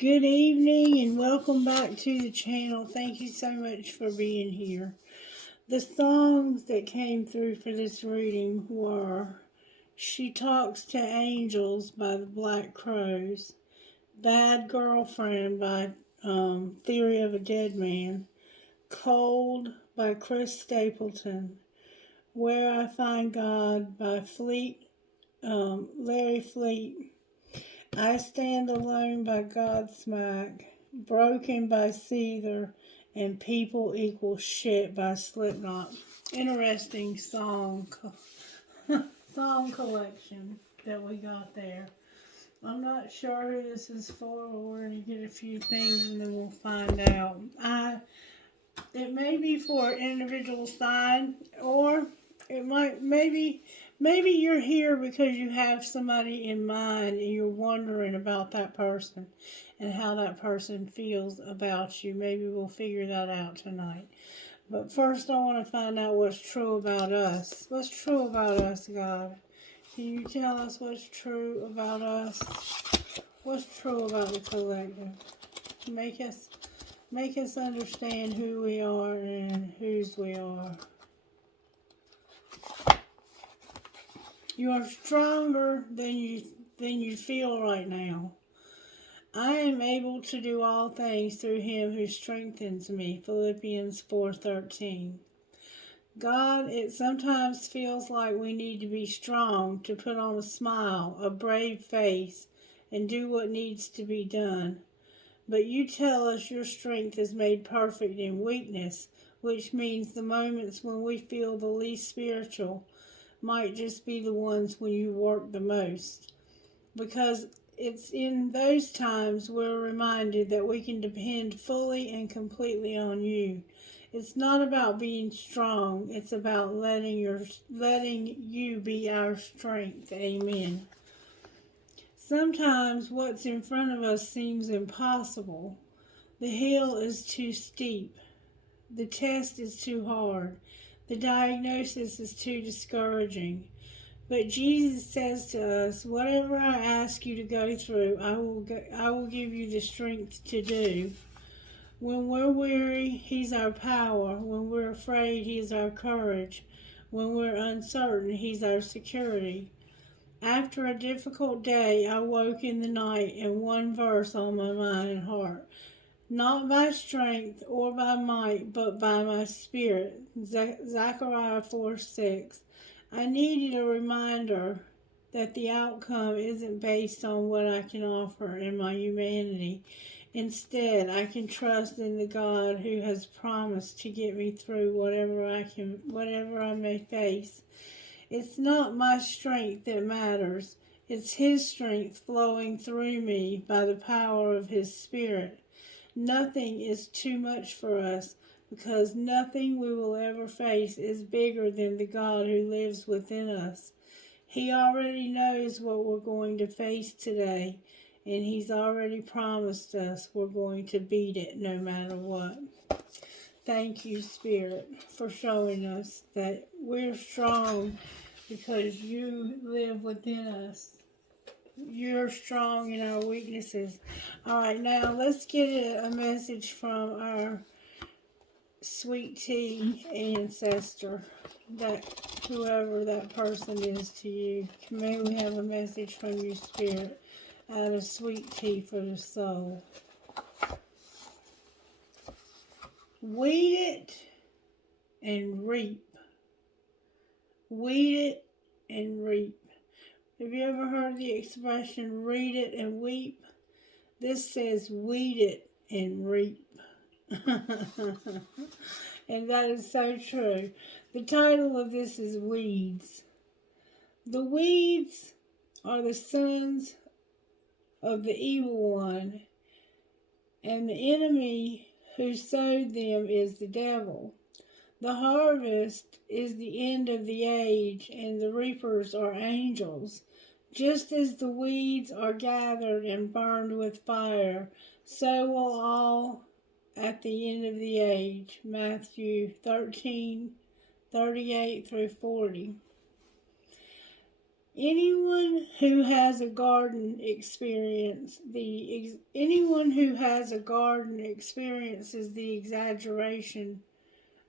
Good evening and welcome back to the channel. Thank you so much for being here. The songs that came through for this reading were She Talks to Angels by the Black Crows, Bad Girlfriend by Theory of a Dead Man, Cold by Chris Stapleton, Where I Find God by Larry Fleet, I Stand Alone by Godsmack, Broken by Seether, and People Equal Shit by Slipknot. Interesting song collection that we got there. I'm not sure who this is for, but we're going to get a few things and then we'll find out. It may be for an individual sign, or it might maybe you're here because you have somebody in mind and you're wondering about that person and how that person feels about you. Maybe we'll figure that out tonight. But first I want to find out what's true about us. What's true about us, God? Can you tell us what's true about us? What's true about the collective? Make us understand who we are and whose we are. You are stronger than you feel right now. I am able to do all things through him who strengthens me. Philippians 4:13. God, it sometimes feels like we need to be strong to put on a smile, a brave face, and do what needs to be done. But you tell us your strength is made perfect in weakness, which means the moments when we feel the least spiritual might just be the ones when you work the most. Because it's in those times we're reminded that we can depend fully and completely on you. It's not about being strong, it's about letting you be our strength. Amen. Sometimes what's in front of us seems impossible. The hill is too steep. The test is too hard. The diagnosis is too discouraging. But Jesus says to us, whatever I ask you to go through, I will give you the strength to do. When we're weary, he's our power. When we're afraid, he's our courage. When we're uncertain, he's our security. After a difficult day, I woke in the night and one verse on my mind and heart. Not by strength or by might, but by my spirit. Zechariah 4:6. I needed a reminder that the outcome isn't based on what I can offer in my humanity. Instead, I can trust in the God who has promised to get me through whatever I may face. It's not my strength that matters. It's his strength flowing through me by the power of his Spirit. Nothing is too much for us because nothing we will ever face is bigger than the God who lives within us. He already knows what we're going to face today, and he's already promised us we're going to beat it no matter what. Thank you, Spirit, for showing us that we're strong because you live within us. You're strong in our weaknesses. All right, now let's get a message from our sweet tea ancestor, that whoever that person is to you. May we have a message from your Spirit out of sweet tea for the soul. Weed it and reap. Weed it and reap. Have you ever heard the expression read it and weep? This says weed it and reap. And that is so true. The title of this is Weeds. The weeds are the sons of the evil one, and the enemy who sowed them is the devil. The harvest is the end of the age, and the reapers are angels. Just as the weeds are gathered and burned with fire, so will all at the end of the age. Matthew 13:38 through 40. Anyone who has a garden experiences the exaggeration.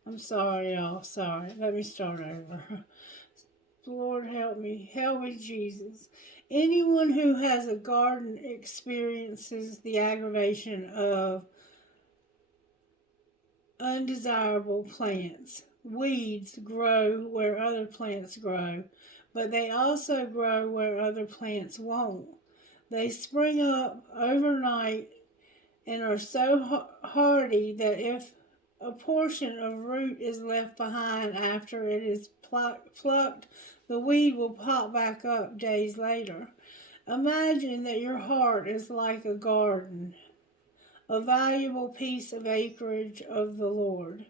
I'm sorry, y'all. Sorry. Let me start over. Lord, help me, Jesus. Anyone who has a garden experiences the aggravation of undesirable plants. Weeds grow where other plants grow, but they also grow where other plants won't. They spring up overnight and are so hardy that if a portion of root is left behind after it is plucked, the weed will pop back up days later. Imagine that your heart is like a garden, a valuable piece of acreage of the Lord.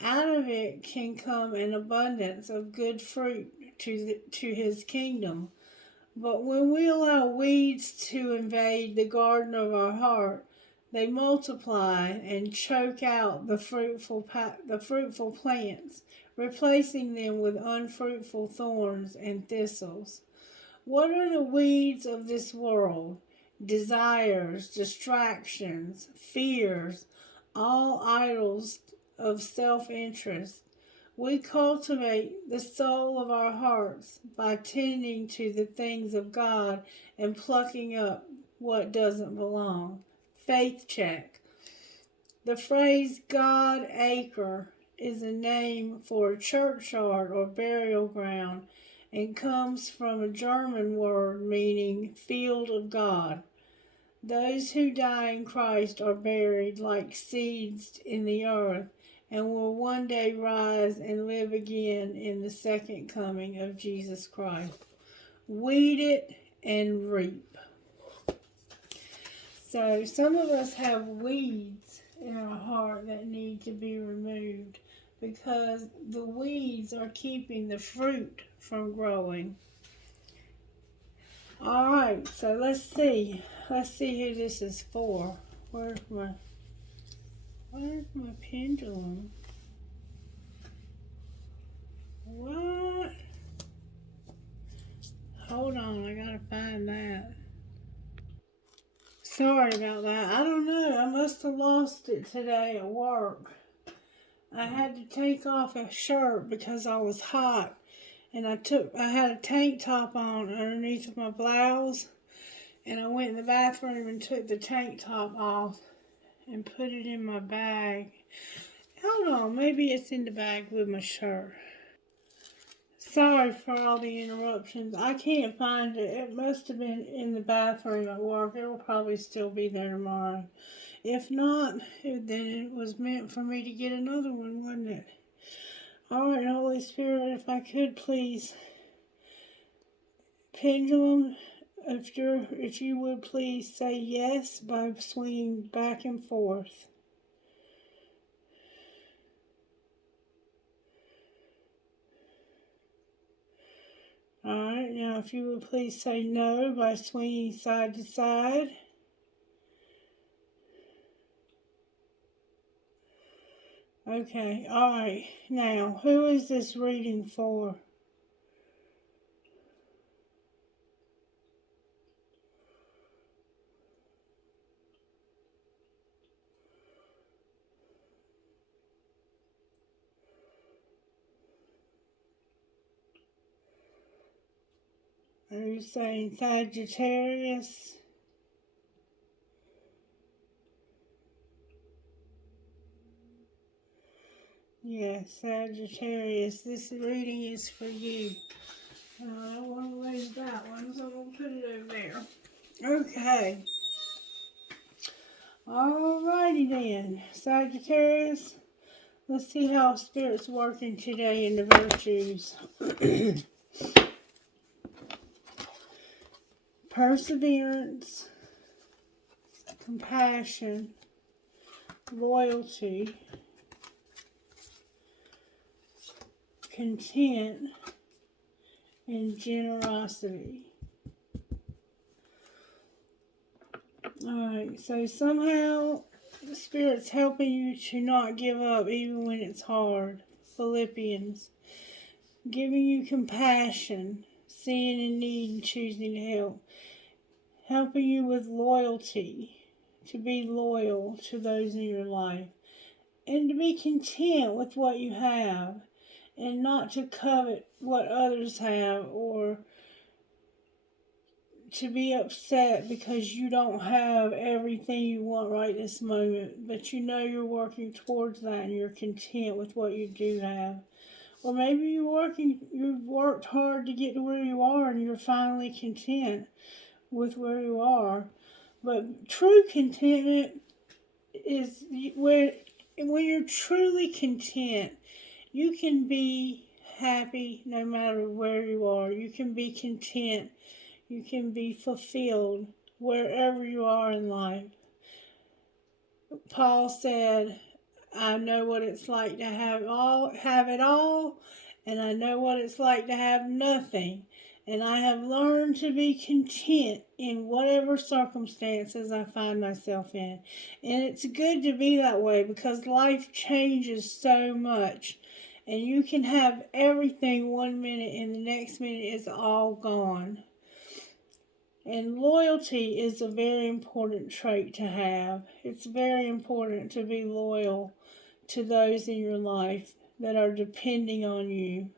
Out of it can come an abundance of good fruit to his kingdom. But when we allow weeds to invade the garden of our heart, they multiply and choke out the fruitful plants, replacing them with unfruitful thorns and thistles. What are the weeds of this world? Desires, distractions, fears, all idols of self-interest. We cultivate the soul of our hearts by tending to the things of God and plucking up what doesn't belong. Faith check. The phrase God acre is a name for a churchyard or burial ground and comes from a German word meaning field of God. Those who die in Christ are buried like seeds in the earth and will one day rise and live again in the second coming of Jesus Christ. Weed it and reap. So some of us have weeds in our heart that need to be removed because the weeds are keeping the fruit from growing. All right, so let's see who this is for. Where's my pendulum? What? Hold on, I gotta find that. Sorry about that. I don't know. I must have lost it today at work. I had to take off a shirt because I was hot, and I had a tank top on underneath my blouse, and I went in the bathroom and took the tank top off and put it in my bag. Hold on, maybe it's in the bag with my shirt. Sorry for all the interruptions. I can't find it. It must have been in the bathroom at work. It will probably still be there tomorrow. If not, then it was meant for me to get another one, wasn't it? All right, Holy Spirit, if I could please, pendulum, if you would please say yes by swinging back and forth. Alright, now if you would please say no by swinging side to side. Okay, alright. Now, who is this reading for? Are you saying Sagittarius? Yes, Sagittarius. This reading is for you. I don't want to lose that one, so I'm going to put it over there. Okay. Alrighty then. Sagittarius, let's see how Spirit's working today in the virtues. Perseverance, compassion, loyalty, content, and generosity. Alright, so somehow the Spirit's helping you to not give up even when it's hard. Philippians. Giving you compassion, seeing a need and choosing to help. Helping you with loyalty, to be loyal to those in your life. And to be content with what you have. And not to covet what others have, or to be upset because you don't have everything you want right this moment, but you know you're working towards that and you're content with what you do have. Or maybe you've worked hard to get to where you are and you're finally content with where you are. But true contentment is when you're truly content, you can be happy no matter where you are. You can be content. You can be fulfilled wherever you are in life. Paul said, I know what it's like to have it all, and I know what it's like to have nothing. And I have learned to be content in whatever circumstances I find myself in. And it's good to be that way because life changes so much. And you can have everything one minute and the next minute is all gone. And loyalty is a very important trait to have. It's very important to be loyal to those in your life that are depending on you,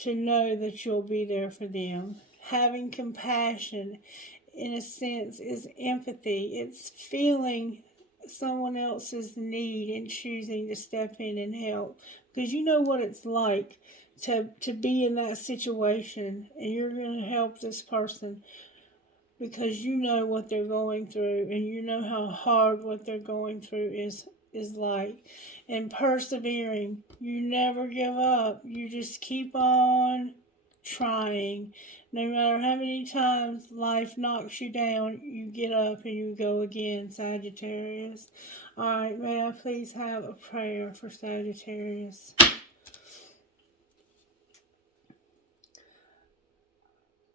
to know that you'll be there for them. Having compassion, in a sense, is empathy. It's feeling someone else's need and choosing to step in and help. Because you know what it's like to be in that situation, and you're going to help this person because you know what they're going through and you know how hard what they're going through is like. And persevering, you never give up. You just keep on trying. No matter how many times life knocks you down, you get up and you go again, Sagittarius. Alright, may I please have a prayer for Sagittarius?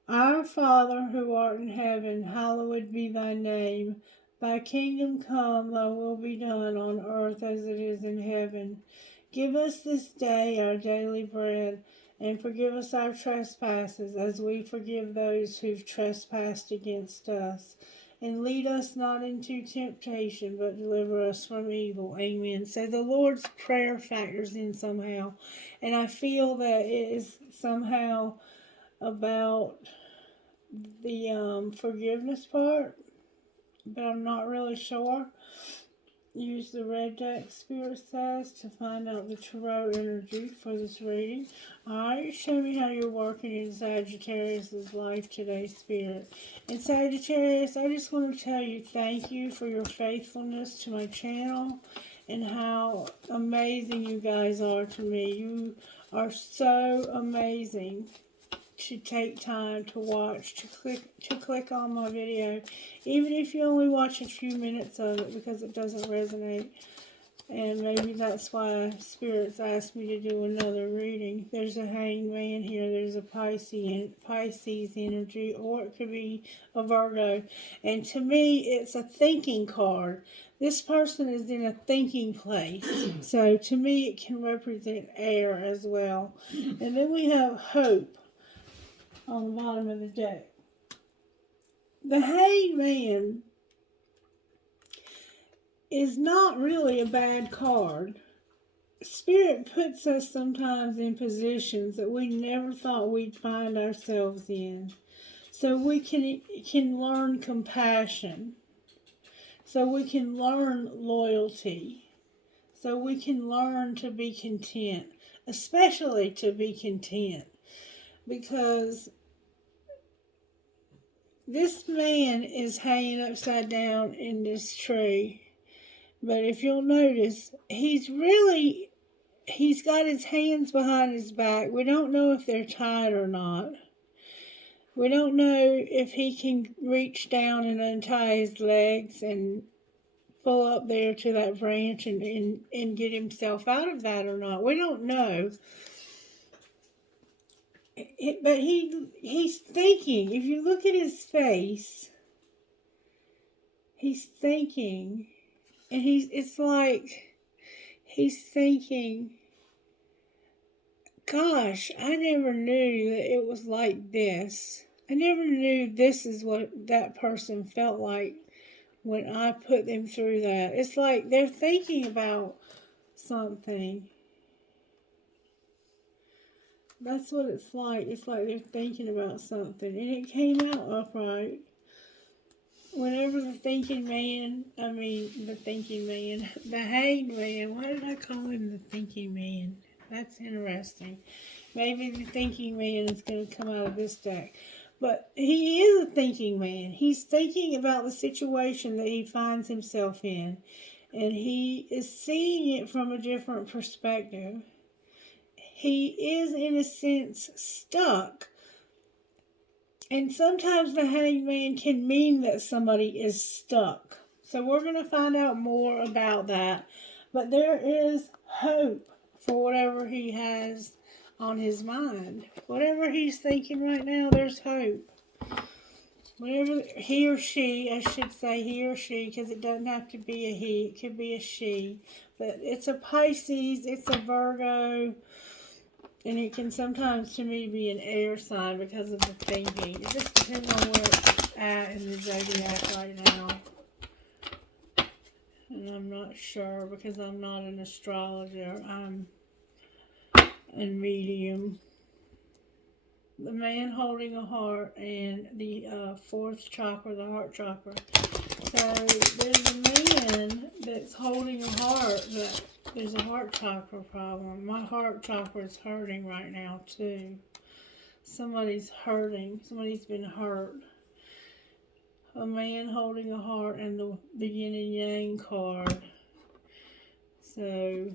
Our Father, who art in heaven, hallowed be thy name. Thy kingdom come, thy will be done on earth as it is in heaven. Give us this day our daily bread, and forgive us our trespasses as we forgive those who've trespassed against us. And lead us not into temptation, but deliver us from evil. Amen. So the Lord's Prayer factors in somehow. And I feel that it is somehow about the forgiveness part, but I'm not really sure. Use the red deck, Spirit says, to find out the tarot energy for this reading. Alright, show me how you're working in Sagittarius' life today, Spirit. And Sagittarius, I just want to tell you thank you for your faithfulness to my channel and how amazing you guys are to me. You are so amazing to take time to watch, to click on my video, even if you only watch a few minutes of it because it doesn't resonate. And maybe that's why Spirit's asked me to do another reading. There's a hangman here, there's a Pisces energy, or it could be a Virgo. And to me, it's a thinking card. This person is in a thinking place. So to me, it can represent air as well. And then we have hope on the bottom of the deck. The hangman is not really a bad card. Spirit puts us sometimes in positions that we never thought we'd find ourselves in. So we can learn compassion. So we can learn loyalty. So we can learn to be content. Especially to be content. Because this man is hanging upside down in this tree. But if you'll notice, he's got his hands behind his back. We don't know if they're tied or not. We don't know if he can reach down and untie his legs and pull up there to that branch and get himself out of that or not. We don't know. But he's thinking. If you look at his face, he's thinking. And it's like he's thinking, Gosh, I never knew that it was like this. I never knew this is what that person felt like when I put them through that. It's like they're thinking about something. That's what it's like. It's like they're thinking about something. And it came out upright. Whenever the the hanged man, why did I call him the thinking man? That's interesting. Maybe the thinking man is going to come out of this deck. But he is a thinking man. He's thinking about the situation that he finds himself in. And he is seeing it from a different perspective. He is, in a sense, stuck. And sometimes the hanged man can mean that somebody is stuck. So we're going to find out more about that. But there is hope for whatever he has on his mind. Whatever he's thinking right now, there's hope. Whatever he or she, I should say he or she, because it doesn't have to be a he, it could be a she. But it's a Pisces, it's a Virgo, and it can sometimes, to me, be an air sign because of the thinking. It just depends on where it's at in the zodiac right now. And I'm not sure because I'm not an astrologer. I'm a medium. The man holding a heart and the fourth chakra, the heart chakra. So there's a man that's holding a heart that there's a heart chakra problem. My heart chakra is hurting right now too. Somebody's hurting. Somebody's been hurt. A man holding a heart and the yin and yang card. So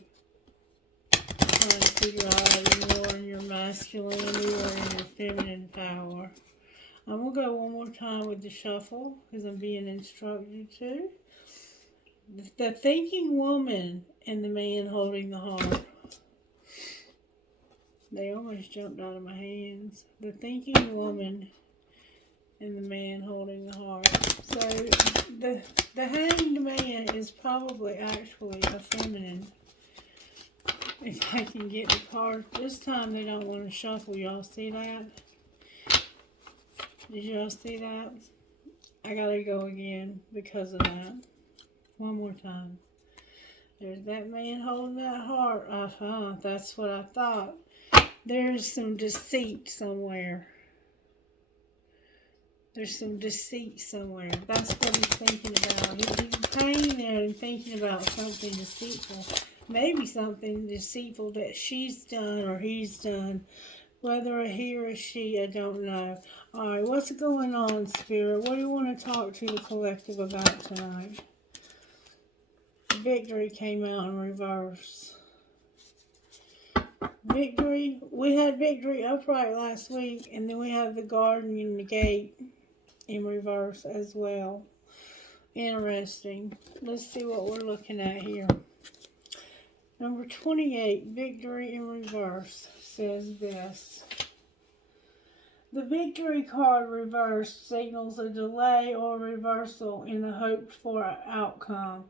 trying to figure out are you more in your masculinity or in your feminine power. I'm going to go one more time with the shuffle because I'm being instructed to. The thinking woman and the man holding the heart. They almost jumped out of my hands. The thinking woman and the man holding the heart. So the hanged man is probably actually a feminine. If I can get the cards. This time they don't want to shuffle. Y'all see that? Did y'all see that? I gotta go again because of that. One more time. There's that man holding that heart. That's what I thought. There's some deceit somewhere. There's some deceit somewhere. That's what he's thinking about. He's hanging there and thinking about something deceitful. Maybe something deceitful that she's done or he's done. Whether a he or a she, I don't know. Alright, what's going on, Spirit? What do you want to talk to the collective about tonight? Victory came out in reverse. Victory. We had victory upright last week, and then we have the garden and the gate in reverse as well. Interesting. Let's see what we're looking at here. Number 28, victory in reverse, says this. The victory card reversed signals a delay or reversal in a hoped-for outcome.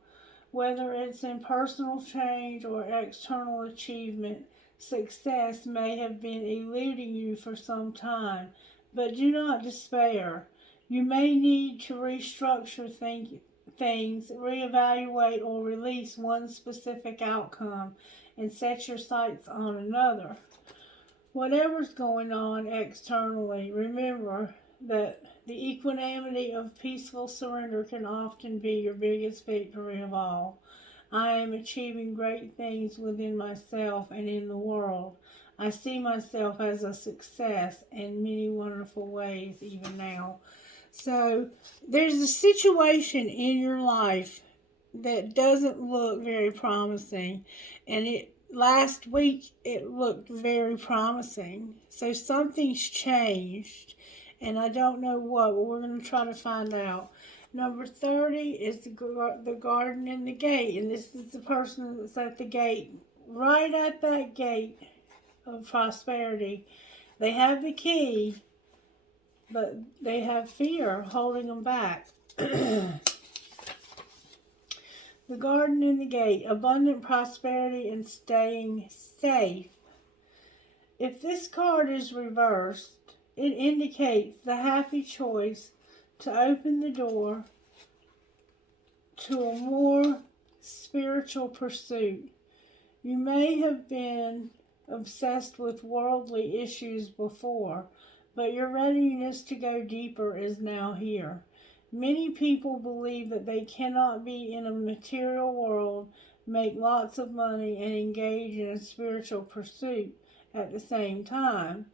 Whether it's in personal change or external achievement, success may have been eluding you for some time, but do not despair. You may need to restructure things, reevaluate, or release one specific outcome and set your sights on another. Whatever's going on externally, remember that the equanimity of peaceful surrender can often be your biggest victory of all. I am achieving great things within myself and in the world. I see myself as a success in many wonderful ways even now. So there's a situation in your life that doesn't look very promising, and last week it looked very promising. So something's changed, and I don't know what, but we're going to try to find out. Number 30 is the garden and the gate, and this is the person that's at the gate, right at that gate of prosperity. They have the key, but they have fear holding them back. The garden and the gate, abundant prosperity and staying safe. If this card is reversed, it indicates the happy choice to open the door to a more spiritual pursuit. You may have been obsessed with worldly issues before, but your readiness to go deeper is now here. Many people believe that they cannot be in a material world, make lots of money, and engage in a spiritual pursuit at the same time.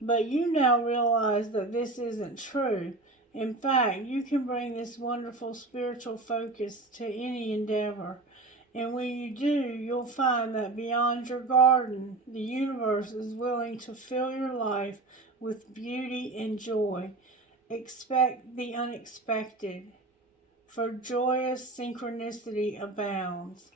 But you now realize that this isn't true. In fact, you can bring this wonderful spiritual focus to any endeavor. And when you do, you'll find that beyond your garden, the universe is willing to fill your life with beauty and joy. Expect the unexpected, for joyous synchronicity abounds.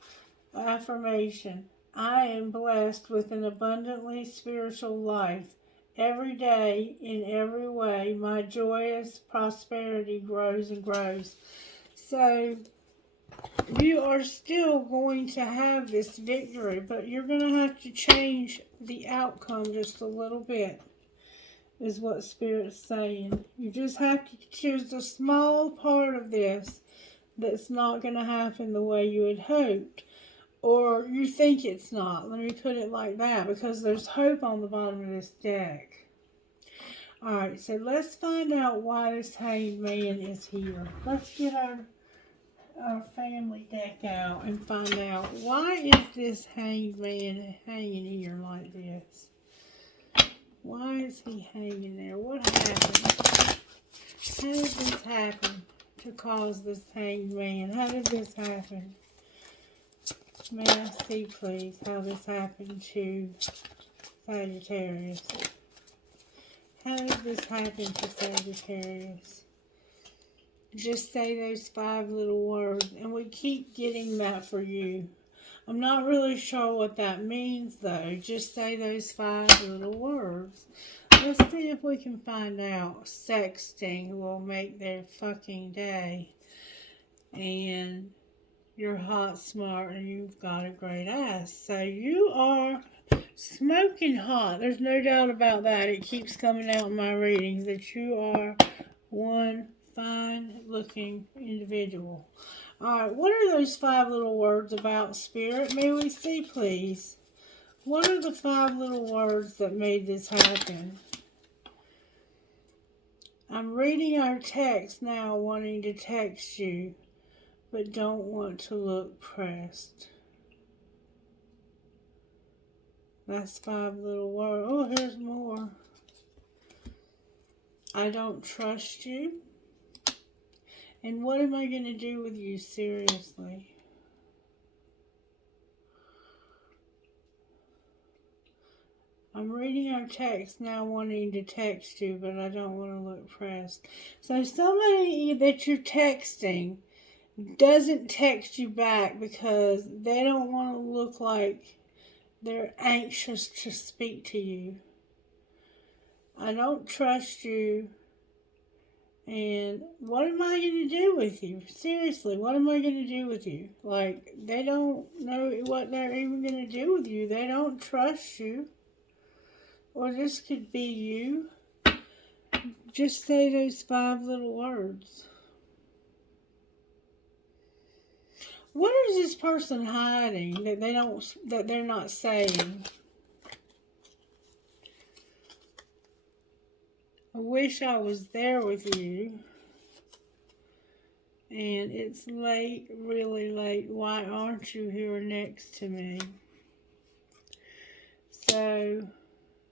Affirmation: I am blessed with an abundantly spiritual life. Every day, in every way, my joyous prosperity grows and grows. So, you are still going to have this victory, but you're going to have to change the outcome just a little bit, is what Spirit's saying. You just have to choose a small part of this that's not going to happen the way you had hoped. Or you think it's not. Let me put it like that, because there's hope on the bottom of this deck. Alright, so let's find out why this Hanged Man is here. Let's get our family deck out and find out why is this Hanged Man hanging here like this. Why is he hanging there? What happened? How did this happen to cause this Hanged Man? How did this happen? May I see, please, how this happened to Sagittarius? How did this happen to Sagittarius? Just say those 5 little words, and we keep getting that for you. I'm not really sure what that means, though. Just say those 5 little words. Let's see if we can find out. Sexting will make their fucking day. And you're hot, smart, and you've got a great ass. So you are smoking hot. There's no doubt about that. It keeps coming out in my readings that you are one fine-looking individual. Alright, what are those 5 little words about, Spirit? May we see, please? What are the 5 little words that made this happen? I'm reading our text now, wanting to text you, but don't want to look pressed. That's 5 little words. Oh, here's more. I don't trust you. And what am I going to do with you, seriously? I'm reading our text now, wanting to text you, but I don't want to look pressed. So somebody that you're texting doesn't text you back because they don't want to look like they're anxious to speak to you. I don't trust you. And what am I going to do with you? Seriously, what am I going to do with you? Like, they don't know what they're even going to do with you. They don't trust you. Or this could be you. Just say those 5 little words. What is this person hiding that they're not saying? I wish I was there with you. And it's late, really late. Why aren't you here next to me? So,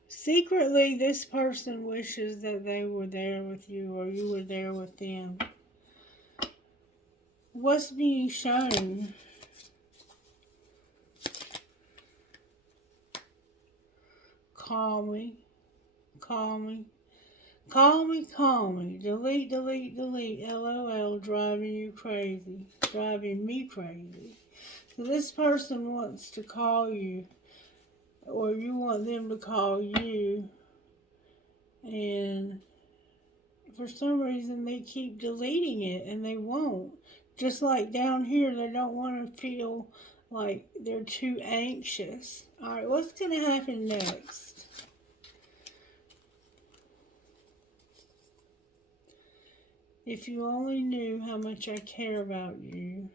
secretly, this person wishes that they were there with you or you were there with them. What's being shown? Call me. Call me. Call me, call me. Delete, delete, delete. LOL, driving you crazy. Driving me crazy. So this person wants to call you, or you want them to call you, and for some reason they keep deleting it, and they won't. Just like down here, they don't want to feel like they're too anxious. Alright, what's going to happen next? If you only knew how much I care about you.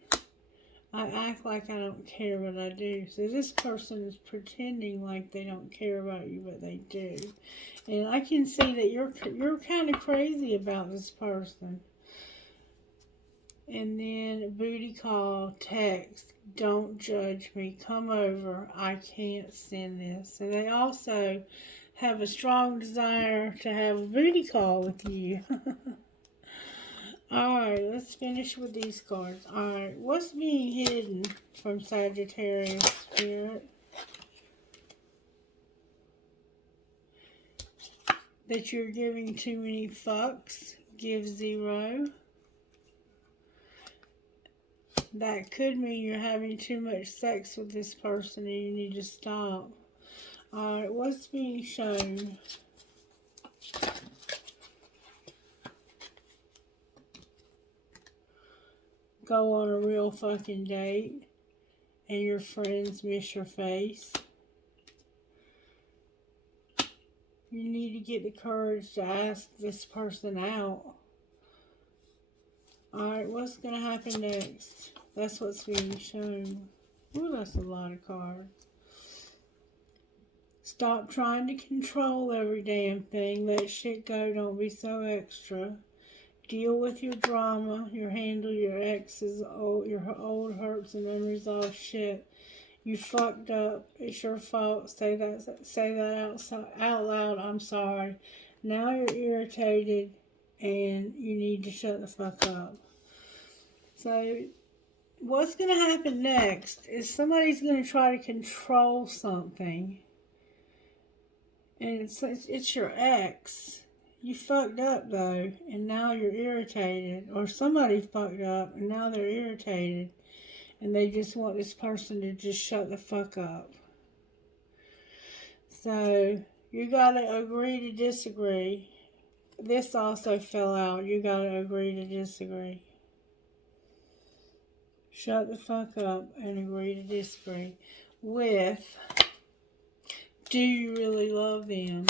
I act like I don't care, but I do. So this person is pretending like they don't care about you, but they do. And I can see that you're kind of crazy about this person. And then booty call, text, don't judge me, come over, I can't send this. So they also have a strong desire to have a booty call with you. Alright, let's finish with these cards. Alright, what's being hidden from Sagittarius Spirit? That you're giving too many fucks. Give 0. That could mean you're having too much sex with this person and you need to stop. Alright, what's being shown? Go on a real fucking date and your friends miss your face. You need to get the courage to ask this person out. Alright, what's going to happen next? That's what's being shown. Ooh, that's a lot of cards. Stop trying to control every damn thing. Let shit go. Don't be so extra. Deal with your drama. Handle your exes, your old hurts and unresolved shit. You fucked up. It's your fault. Say that out loud. I'm sorry. Now you're irritated and you need to shut the fuck up. So what's going to happen next is somebody's going to try to control something. And it's your ex. You fucked up though, and now you're irritated. Or somebody fucked up, and now they're irritated. And they just want this person to just shut the fuck up. So, you gotta agree to disagree. This also fell out. You gotta agree to disagree. Shut the fuck up and agree to disagree. With, do you really love them?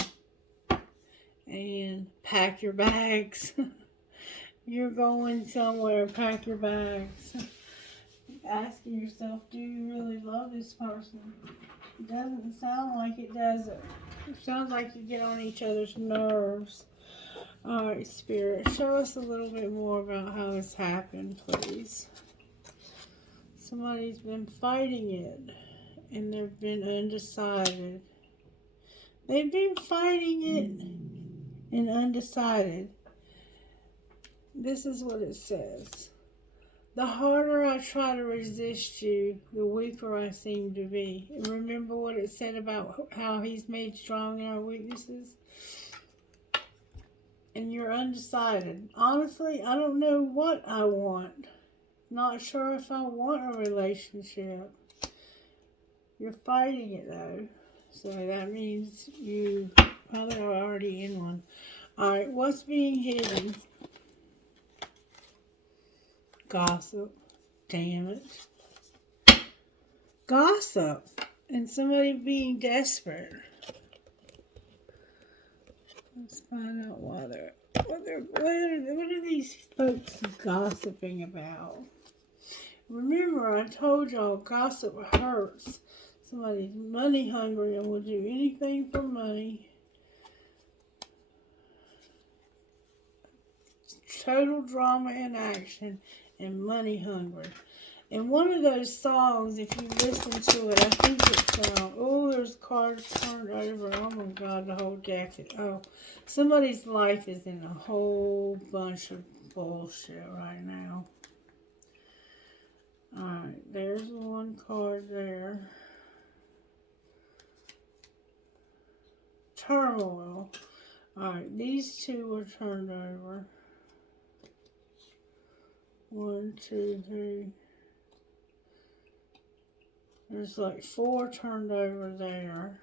And pack your bags. You're going somewhere, pack your bags. Asking yourself, do you really love this person? It doesn't sound like it, does it? It sounds like you get on each other's nerves. Alright, Spirit, show us a little bit more about how this happened, please. Somebody's been fighting it, and they've been undecided. They've been fighting it and undecided. This is what it says. The harder I try to resist you, the weaker I seem to be. And remember what it said about how he's made strong in our weaknesses? And you're undecided. Honestly, I don't know what I want. Not sure if I want a relationship. You're fighting it though. So that means you probably are already in one. Alright, what's being hidden? Gossip. Damn it. Gossip. And somebody being desperate. Let's find out what are these folks gossiping about? Remember, I told y'all gossip hurts. Somebody's money hungry and will do anything for money. Total drama and action and money hungry. And one of those songs, if you listen to it, I think it's, oh, there's cards turned over. Oh my God, the whole deck. Oh, somebody's life is in a whole bunch of bullshit right now. Alright, there's one card there. Turmoil. Alright, these two were turned over. 1, 2, 3. There's like 4 turned over there.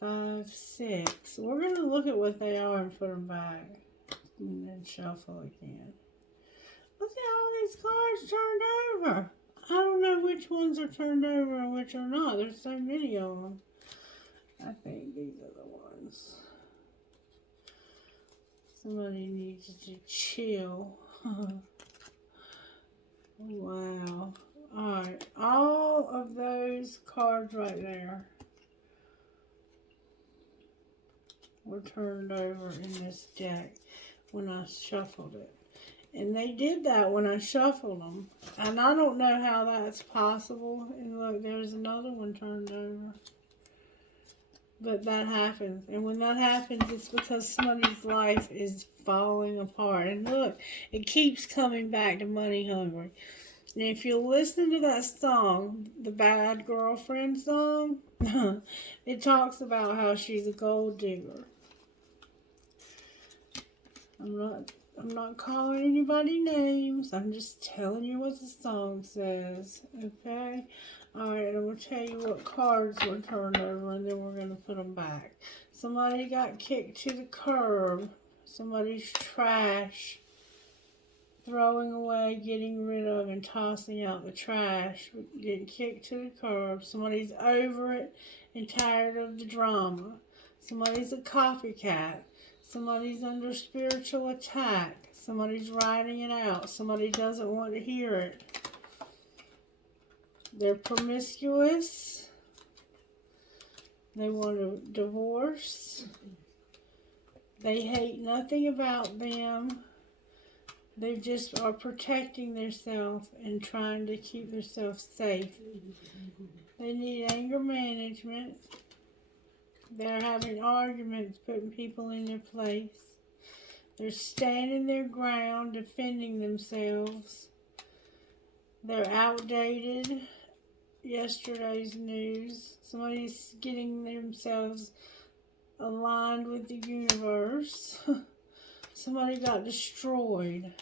5, 6. We're going to look at what they are and put them back. And then shuffle again. Look at all these cards turned over. I don't know which ones are turned over and which are not. There's so many of them. I think these are the ones. Somebody needs to chill. Wow. Alright, all of those cards right there were turned over in this deck when I shuffled it. And they did that when I shuffled them. And I don't know how that's possible. And look, there's another one turned over. But that happens. And when that happens, it's because somebody's life is falling apart. And look, it keeps coming back to money hungry. And if you listen to that song, the Bad Girlfriend song, it talks about how she's a gold digger. I'm not calling anybody names. I'm just telling you what the song says. Okay? Alright, I'm going to tell you what cards were turned over, and then we're going to put them back. Somebody got kicked to the curb. Somebody's trash. Throwing away, getting rid of, and tossing out the trash. Getting kicked to the curb. Somebody's over it and tired of the drama. Somebody's a copycat. Somebody's under spiritual attack. Somebody's writing it out. Somebody doesn't want to hear it. They're promiscuous. They want a divorce. They hate nothing about them. They just are protecting themselves and trying to keep themselves safe. They need anger management. They're having arguments, putting people in their place. They're standing their ground, defending themselves. They're outdated. Yesterday's news. Somebody's getting themselves aligned with the universe. Somebody got destroyed.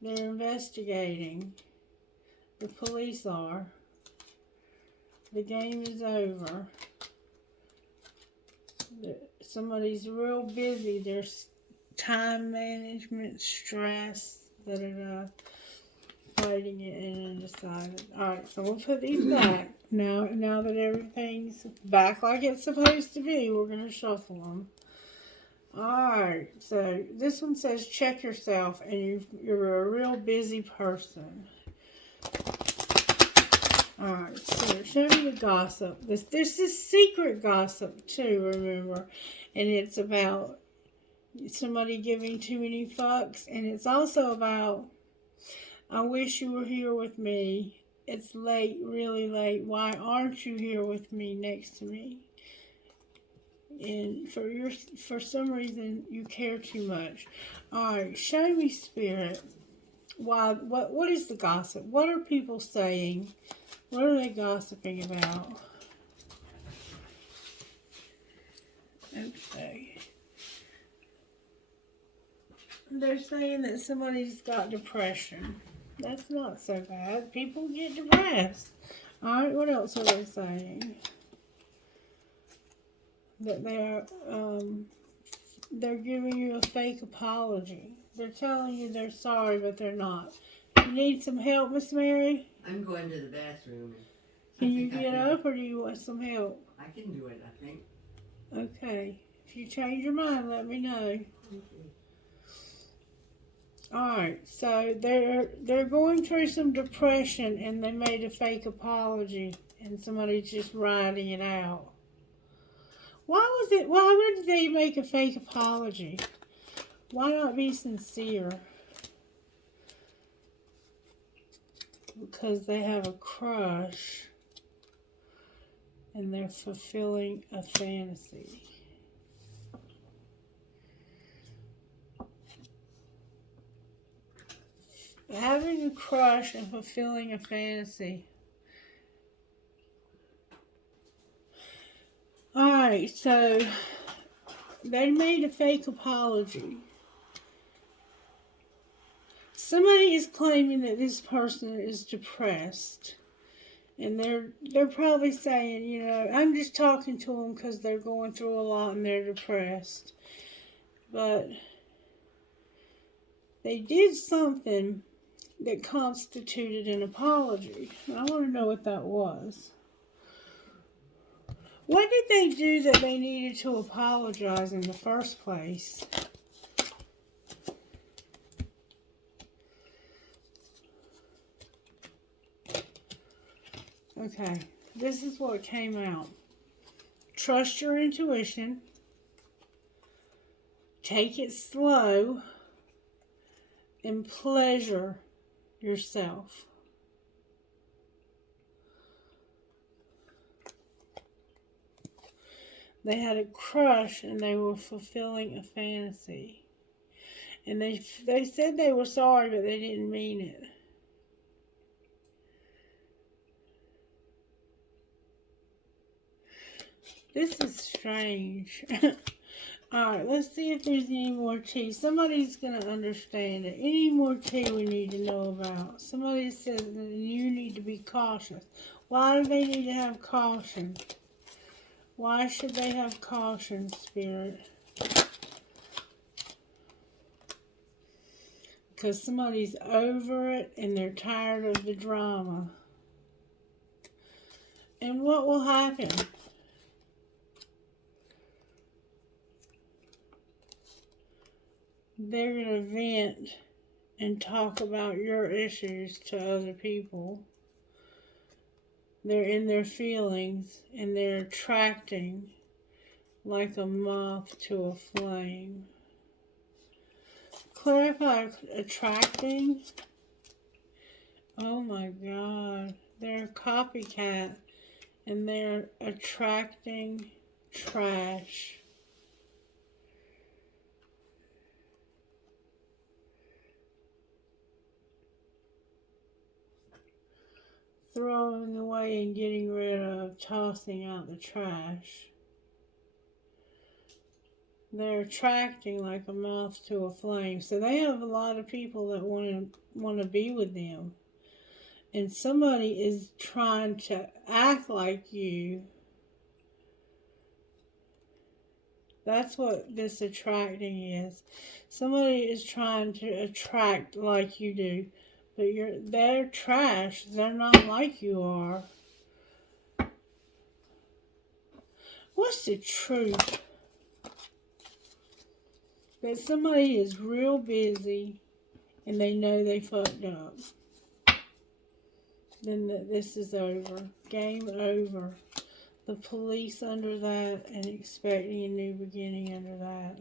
They're investigating. The police are. The game is over. Somebody's real busy. There's time management, stress, fighting it and undecided. Alright, so we'll put these back. Now that everything's back like it's supposed to be, we're going to shuffle them. Alright, so this one says check yourself, and you're a real busy person. Alright, so show me the gossip. This is secret gossip too, remember. And it's about somebody giving too many fucks. And it's also about, I wish you were here with me. It's late, really late. Why aren't you here with me, next to me? And for some reason, you care too much. Alright, show me, Spirit. What is the gossip? What are people saying? What are they gossiping about? Okay. They're saying that somebody's got depression. That's not so bad. People get depressed. Alright, what else are they saying? That they're giving you a fake apology. They're telling you they're sorry, but they're not. You need some help, Miss Mary? I'm going to the bathroom. Can you get up, or do you want some help? I can do it, I think. Okay. If you change your mind, let me know. Alright, so they're going through some depression, and they made a fake apology, and somebody's just writing it out. Why would they make a fake apology? Why not be sincere? Because they have a crush and they're fulfilling a fantasy. Having a crush and fulfilling a fantasy. Alright, so they made a fake apology. Somebody is claiming that this person is depressed. And they're probably saying, you know, I'm just talking to them because they're going through a lot and they're depressed. But they did something that constituted an apology. And I want to know what that was. What did they do that they needed to apologize in the first place? Okay, this is what came out. Trust your intuition. Take it slow. And pleasure yourself. They had a crush and they were fulfilling a fantasy. And they said they were sorry, but they didn't mean it. This is strange. Alright, let's see if there's any more tea. Somebody's going to understand it. Any more tea we need to know about? Somebody says that you need to be cautious. Why do they need to have caution? Why should they have caution, Spirit? Because somebody's over it and they're tired of the drama. And what will happen? They're going to vent and talk about your issues to other people. They're in their feelings and they're attracting like a moth to a flame. Clarify attracting. Oh my God. They're a copycat and they're attracting trash. Throwing away and getting rid of, tossing out the trash. They're attracting like a moth to a flame. So they have a lot of people that want to be with them. And somebody is trying to act like you. That's what this attracting is. Somebody is trying to attract like you do. But they're trash. They're not like you are. What's the truth? That somebody is real busy and they know they fucked up. Then this is over. Game over. The police under that and expecting a new beginning under that.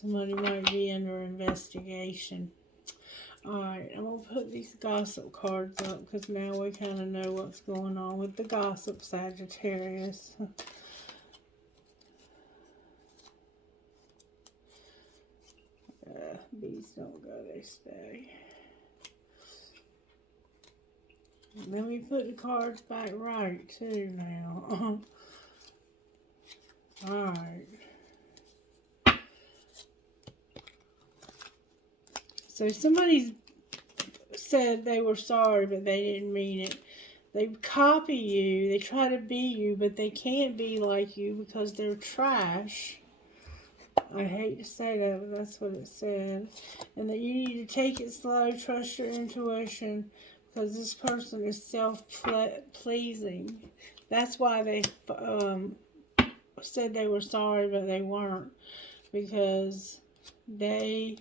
Somebody might be under investigation. Alright, I'm going to put these gossip cards up because now we kind of know what's going on with the gossip, Sagittarius. Bees don't go, they stay. Let me put the cards back right too now. Alright. So somebody said they were sorry, but they didn't mean it. They copy you, they try to be you, but they can't be like you because they're trash. I hate to say that, but that's what it said. And that you need to take it slow, trust your intuition, because this person is self-pleasing. That's why they said they were sorry, but they weren't. Because they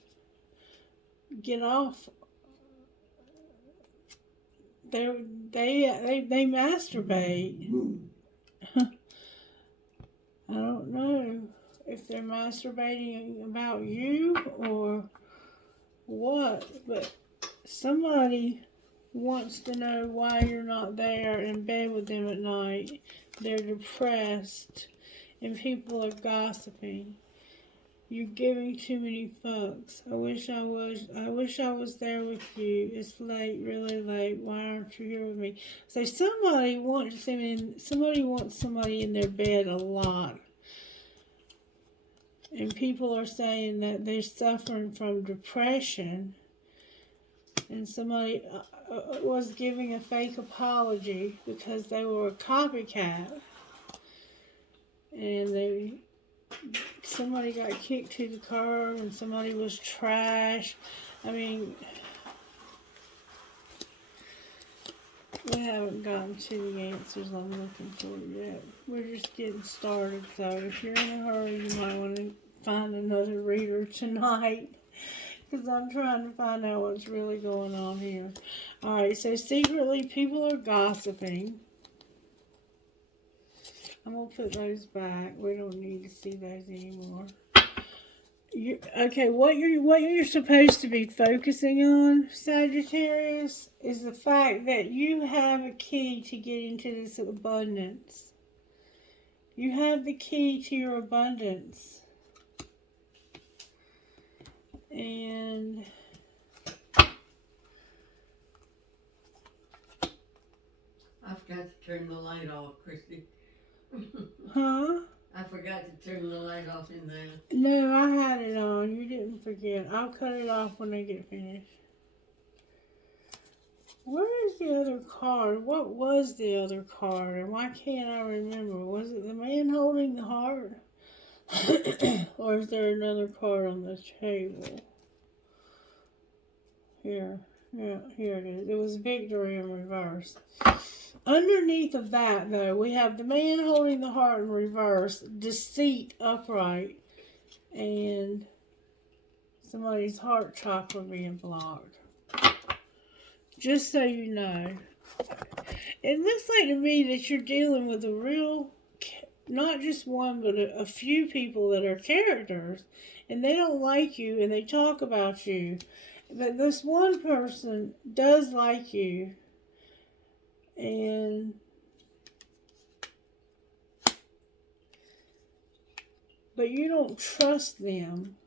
get off. They masturbate. I don't know if they're masturbating about you or what, but somebody wants to know why you're not there in bed with them at night. They're depressed and people are gossiping. You're giving too many fucks. I wish I was there with you. It's late, really late. Why aren't you here with me? So somebody wants somebody in their bed a lot. And people are saying that they're suffering from depression. And somebody was giving a fake apology because they were a copycat. And somebody got kicked to the curb and somebody was trash. I mean, We haven't gotten to the answers I'm looking for yet. We're just getting started, so if you're in a hurry, you might want to find another reader tonight, because I'm trying to find out what's really going on here. Alright, so secretly people are gossiping. I'm going to put those back. We don't need to see those anymore. Okay, what you're supposed to be focusing on, Sagittarius, is the fact that you have a key to get into this abundance. You have the key to your abundance. And I forgot to turn the light off, Christy. huh? I forgot to turn the light off in there. No, I had it on. You didn't forget. I'll cut it off when I get finished. Where is the other card? What was the other card? And why can't I remember? Was it the man holding the heart? Or is there another card on the table? Here. Yeah, here it is. It was victory in reverse. Underneath of that, though, we have the man holding the heart in reverse, deceit upright, and somebody's heart chakra being blocked. Just so you know. It looks like to me that you're dealing with a real, not just one, but a few people that are characters, and they don't like you, and they talk about you. But this one person does like you, and but you don't trust them.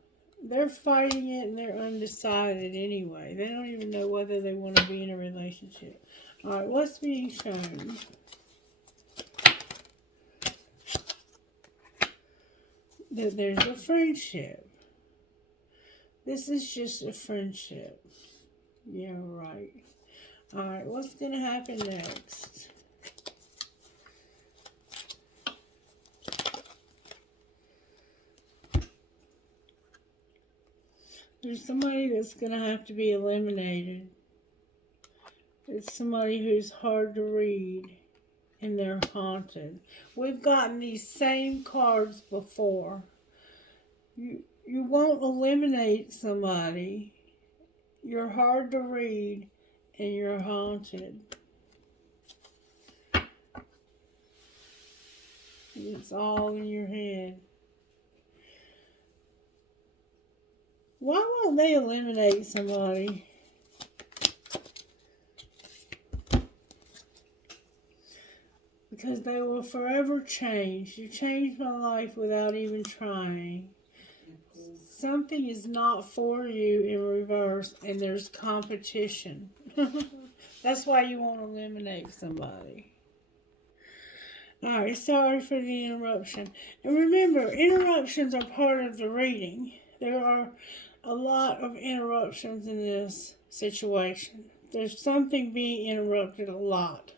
They're fighting it and they're undecided anyway. They don't even know whether they want to be in a relationship. Alright, what's being shown? That there's a friendship. This is just a friendship. Yeah, right. Alright, what's going to happen next? There's somebody that's going to have to be eliminated. It's somebody who's hard to read and they're haunted. We've gotten these same cards before. You won't eliminate somebody. You're hard to read and you're haunted. It's all in your head. Why won't they eliminate somebody? Because they will forever change. You changed my life without even trying. Something is not for you in reverse, and there's competition. That's why you won't eliminate somebody. Alright, sorry for the interruption. And remember, interruptions are part of the reading. There are a lot of interruptions in this situation. There's something being interrupted a lot.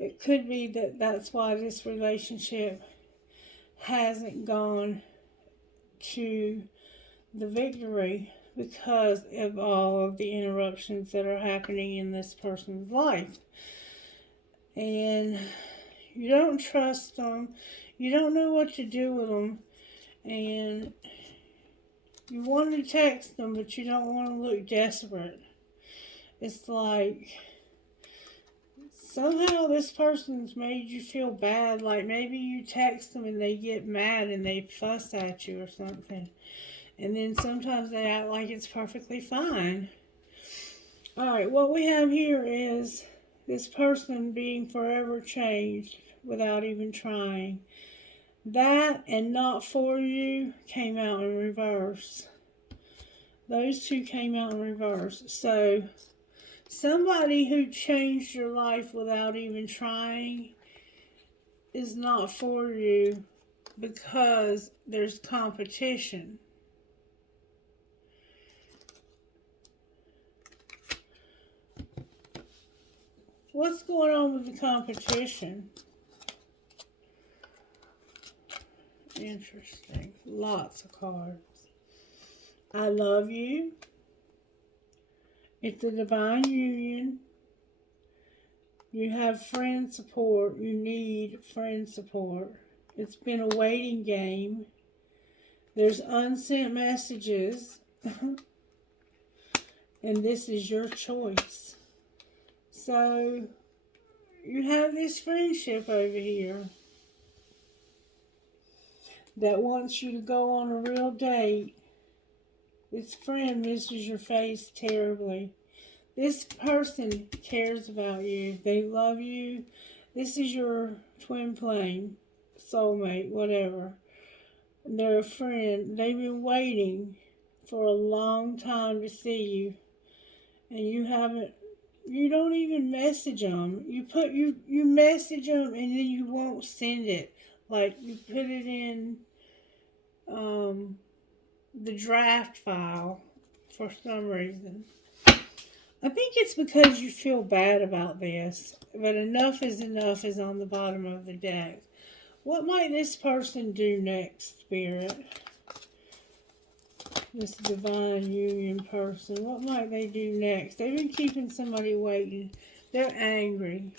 It could be that that's why this relationship hasn't gone to the victory, because of all of the interruptions that are happening in this person's life. And you don't trust them. You don't know what to do with them. And you want to text them, but you don't want to look desperate. It's like somehow this person's made you feel bad. Like maybe you text them and they get mad and they fuss at you or something. And then sometimes they act like it's perfectly fine. Alright, what we have here is this person being forever changed without even trying. That and not for you came out in reverse. Those two came out in reverse. So, somebody who changed your life without even trying is not for you because there's competition. What's going on with the competition? Interesting. Lots of cards. I love you. It's a divine union. You have friend support. You need friend support. It's been a waiting game. There's unsent messages. And this is your choice. So, you have this friendship over here that wants you to go on a real date. This friend misses your face terribly. This person cares about you. They love you. This is your twin flame, soulmate, whatever. They're a friend. They've been waiting for a long time to see you. And you don't even message them. You message them and then you won't send it. Like you put it in the draft file for some reason. I think it's because you feel bad about this, but enough is on the bottom of the deck. What might this person do next, Spirit? This divine union person, what might they do next? They've been keeping somebody waiting. They're angry.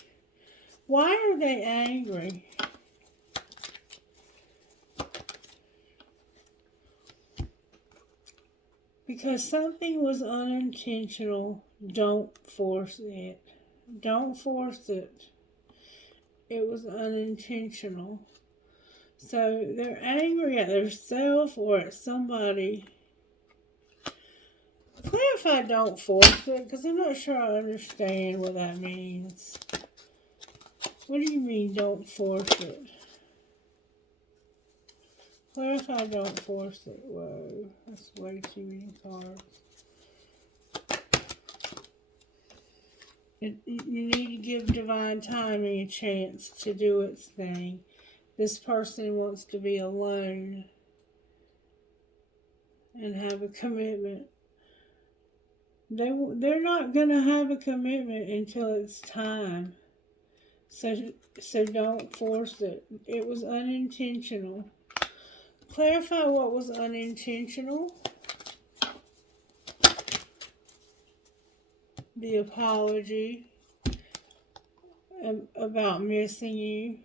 Why are they angry? Because something was unintentional. Don't force it. Don't force it. It was unintentional. So they're angry at themselves or at somebody. Clarify don't force it, because I'm not sure I understand what that means. What do you mean don't force it? Clarify don't force it. Whoa, that's way too many cards. You need to give divine timing a chance to do its thing. This person wants to be alone and have a commitment. They're not going to have a commitment until it's time. So don't force it. It was unintentional. Clarify what was unintentional. The apology about missing you.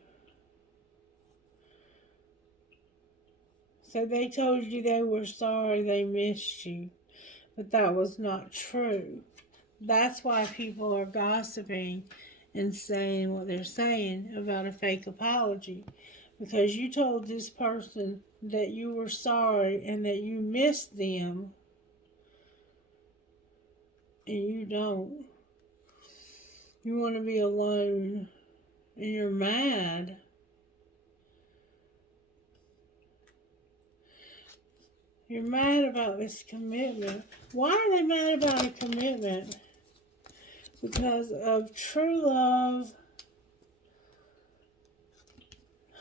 So they told you they were sorry they missed you. But that was not true. That's why people are gossiping and saying what they're saying about a fake apology. Because you told this person that you were sorry and that you missed them. And you don't. You want to be alone. And you're mad. You're mad about this commitment. Why are they mad about a commitment? Because of true love.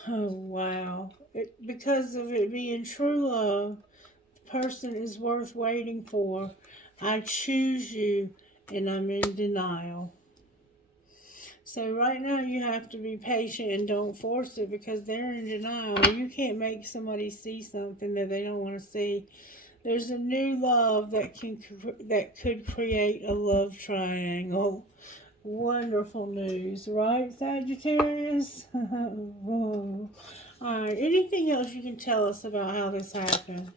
Oh, wow. Because of it being true love, the person is worth waiting for. I choose you, and I'm in denial. So right now you have to be patient and don't force it because they're in denial. You can't make somebody see something that they don't want to see. There's a new love that could create a love triangle. Wonderful news, right, Sagittarius? Whoa. Alright, anything else you can tell us about how this happened?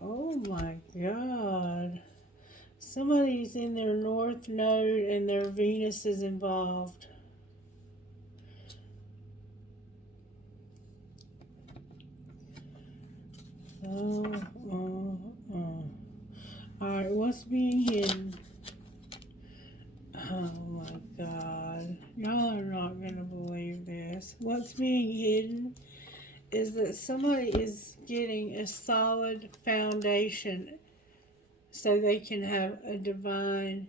Oh my God. Somebody's in their North Node and their Venus is involved. Alright, what's being hidden? Oh my God. Y'all are not going to believe this. What's being hidden is that somebody is getting a solid foundation so they can have a divine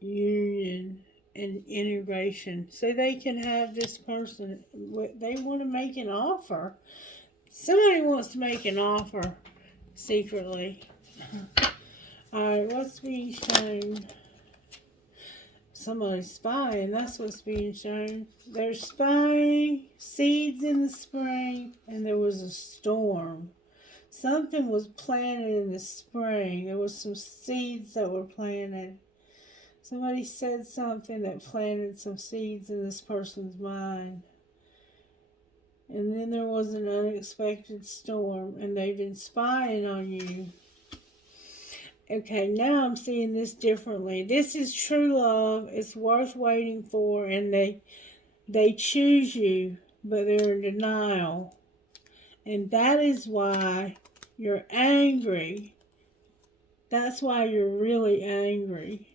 union and integration. So they can have this person, they want to make an offer. Somebody wants to make an offer secretly. Alright, what's being shown? Somebody's spying. That's what's being shown. They're spying. Seeds in the spring. And there was a storm. Something was planted in the spring. There was some seeds that were planted. Somebody said something that planted some seeds in this person's mind. And then there was an unexpected storm, and they've been spying on you. Okay, now I'm seeing this differently. This is true love. It's worth waiting for, and they choose you, but they're in denial. And that is why you're angry. That's why you're really angry.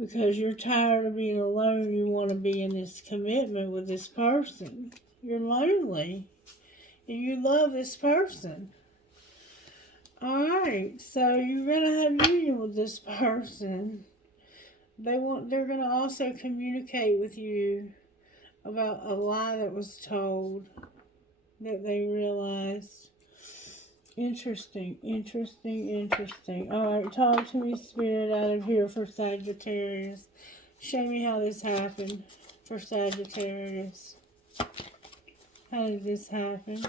Because you're tired of being alone. You want to be in this commitment with this person. You're lonely. And you love this person. Alright, so you're going to have union with this person. They're going to also communicate with you about a lie that was told that they realized. Interesting. Alright, talk to me, Spirit, out of here for Sagittarius. Show me how this happened for Sagittarius. How did this happen?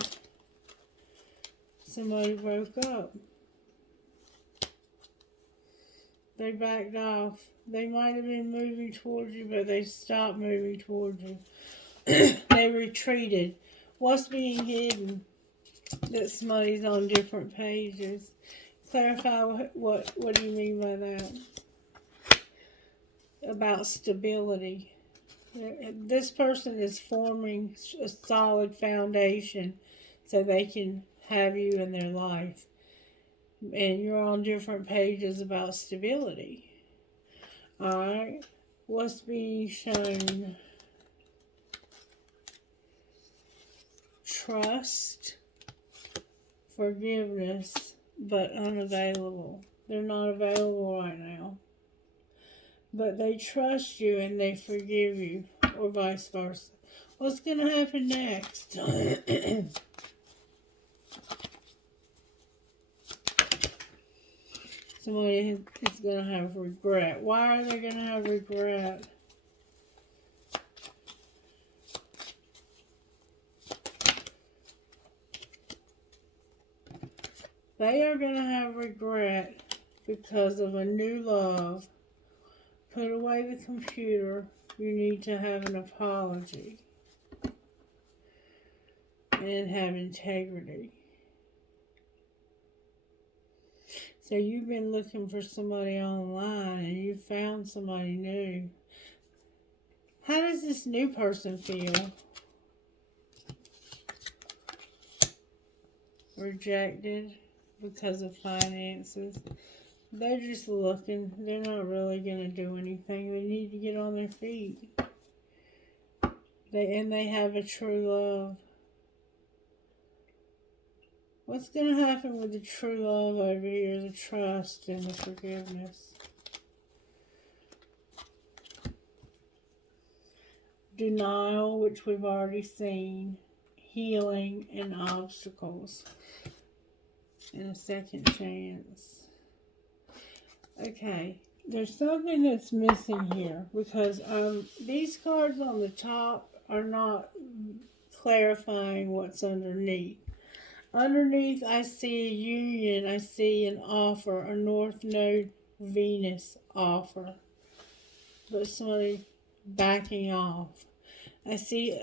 Somebody broke up. They backed off. They might have been moving towards you, but they stopped moving towards you. They retreated. What's being hidden? That somebody's on different pages. Clarify what do you mean by that? About stability. This person is forming a solid foundation so they can have you in their life. And you're on different pages about stability. Alright. What's being shown? Trust. Forgiveness. But unavailable. They're not available right now. But they trust you and they forgive you. Or vice versa. What's going to happen next? Somebody is going to have regret. Why are they going to have regret? They are going to have regret because of a new love. Put away the computer. You need to have an apology. And have integrity. So you've been looking for somebody online and you found somebody new. How does this new person feel? Rejected because of finances. They're just looking. They're not really going to do anything. They need to get on their feet. They have a true love. What's going to happen with the true love over here? The trust and the forgiveness. Denial, which we've already seen. Healing and obstacles. And a second chance. Okay. There's something that's missing here. Because these cards on the top are not clarifying what's underneath. Underneath, I see a union. I see an offer, a North Node Venus offer. But somebody backing off. I see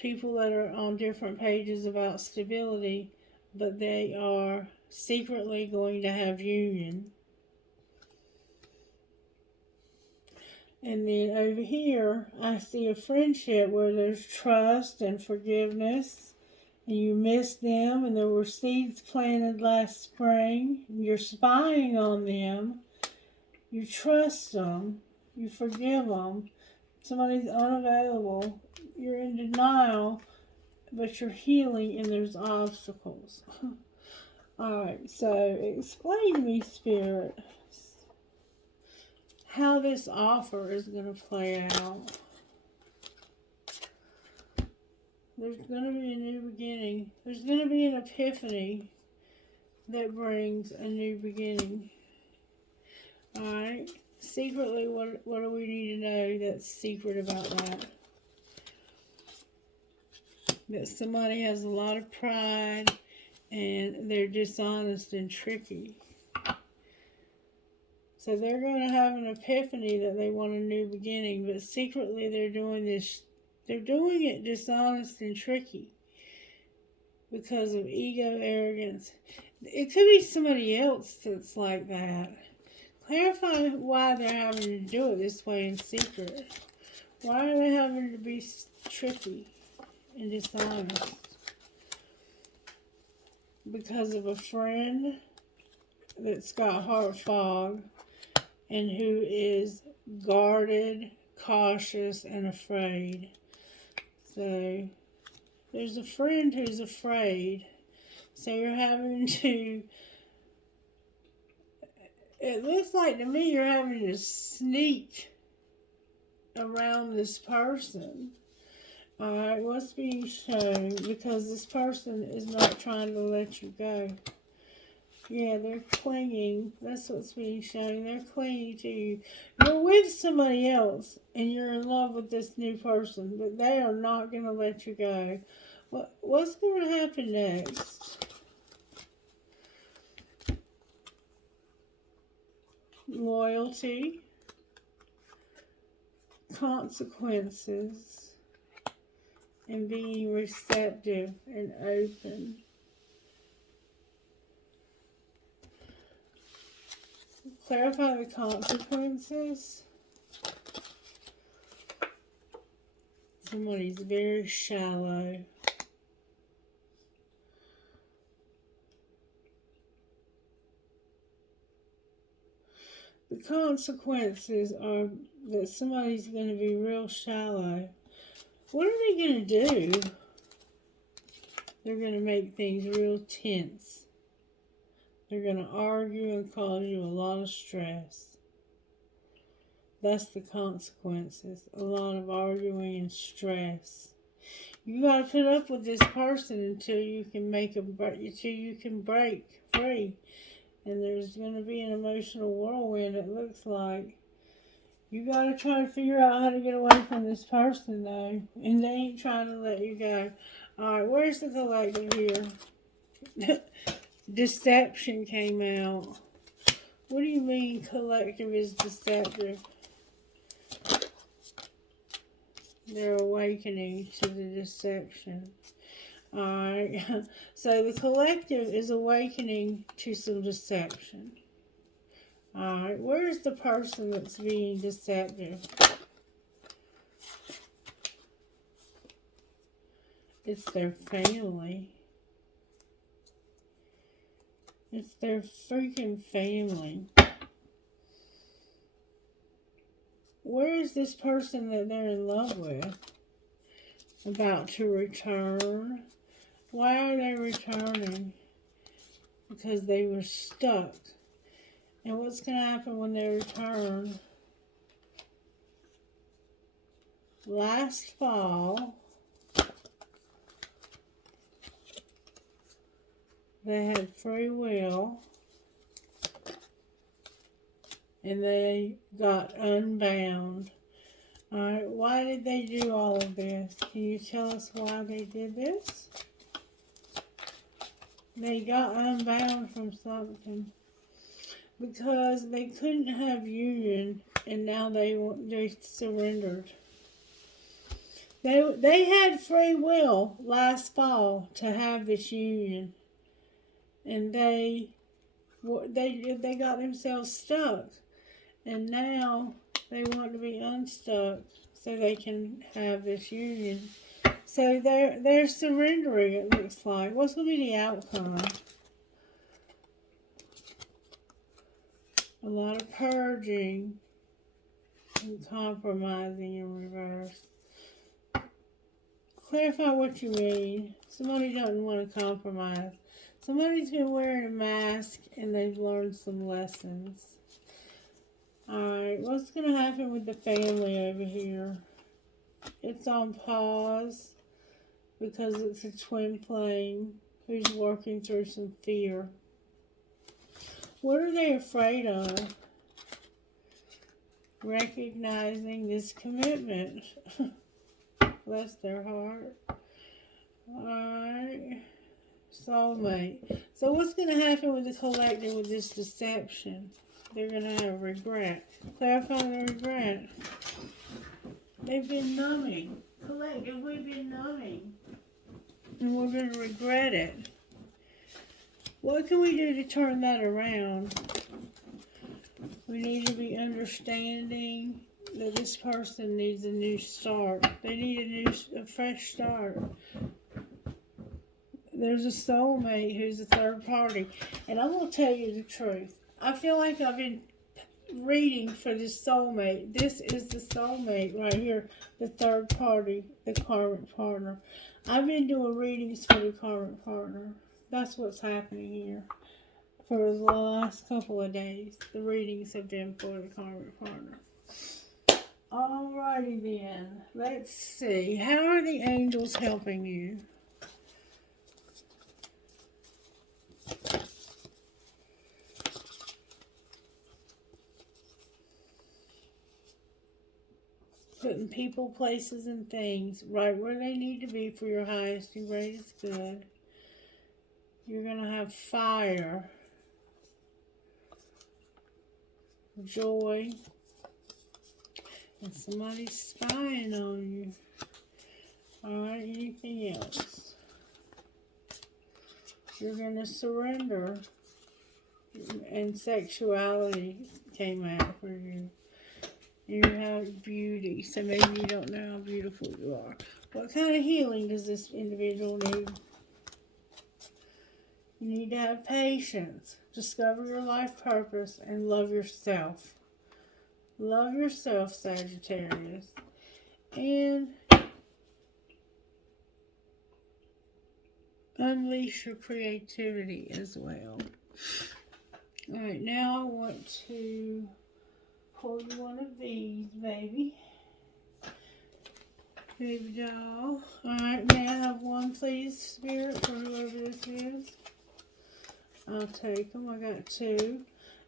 people that are on different pages about stability, but they are secretly going to have union. And then over here, I see a friendship where there's trust and forgiveness. And you miss them, and there were seeds planted last spring. You're spying on them. You trust them. You forgive them. Somebody's unavailable. You're in denial, but you're healing, and there's obstacles. Alright, so explain to me, Spirit, how this offer is going to play out. There's going to be a new beginning. There's going to be an epiphany that brings a new beginning. Alright. Secretly, what do we need to know that's secret about that? That somebody has a lot of pride and they're dishonest and tricky. So they're going to have an epiphany that they want a new beginning, but secretly they're doing this. They're doing it dishonest and tricky because of ego, arrogance. It could be somebody else that's like that. Clarify why they're having to do it this way in secret. Why are they having to be tricky and dishonest? Because of a friend that's got heart fog and who is guarded, cautious, and afraid. So there's a friend who's afraid. So you're having to, it looks like to me you're having to sneak around this person. Alright, what's being shown? Because this person is not trying to let you go. Yeah, they're clinging. That's what's being shown. They're clinging to you. You're with somebody else, and you're in love with this new person, but they are not going to let you go. What's going to happen next? Loyalty, consequences, and being receptive and open. Clarify the consequences. Somebody's very shallow. The consequences are that somebody's going to be real shallow. What are they going to do? They're going to make things real tense. They're going to argue and cause you a lot of stress. That's the consequences. A lot of arguing and stress. You got to put up with this person until you can break free. And there's going to be an emotional whirlwind, it looks like. You got to try to figure out how to get away from this person, though. And they ain't trying to let you go. Alright, where's the collective here? Deception came out. What do you mean collective is deceptive? They're awakening to the deception. Alright, so the collective is awakening to some deception. Alright, where's the person that's being deceptive? It's their family. It's their freaking family. Where is this person that they're in love with about to return? Why are they returning? Because they were stuck. And what's going to happen when they return? Last fall, they had free will. And they got unbound. Alright, why did they do all of this? Can you tell us why they did this? They got unbound from something. Because they couldn't have union, and now they surrendered. They had free will last fall to have this union. And they got themselves stuck. And now they want to be unstuck so they can have this union. So they're surrendering, it looks like. What's going to be the outcome? A lot of purging and compromising in reverse. Clarify what you mean. Somebody doesn't want to compromise. Somebody's been wearing a mask and they've learned some lessons. Alright, what's going to happen with the family over here? It's on pause because it's a twin flame who's working through some fear. What are they afraid of? Recognizing this commitment. Bless their heart. Alright. Soulmate. So what's going to happen with the collective with this deception? They're going to have regret. Clarify the regret. They've been numbing. Collective, we've been numbing. And we're going to regret it. What can we do to turn that around? We need to be understanding that this person needs a new start. They need a fresh start. There's a soulmate who's a third party. And I'm going to tell you the truth. I feel like I've been reading for this soulmate. This is the soulmate right here. The third party, the karmic partner. I've been doing readings for the karmic partner. That's what's happening here. For the last couple of days, the readings have been for the karmic partner. Alrighty then. Let's see. How are the angels helping you? Putting people, places, and things right where they need to be for your highest and greatest good. You're going to have fire, joy, and somebody's spying on you. Alright, anything else? You're going to surrender, and sexuality came out for you. You have beauty, so maybe you don't know how beautiful you are. What kind of healing does this individual need? You need to have patience, discover your life purpose, and love yourself. Love yourself, Sagittarius. And unleash your creativity as well. Alright, now I want to pull you one of these, baby. Baby doll. Alright, may I have one, please, Spirit, for whoever this is? I'll take them. I got two.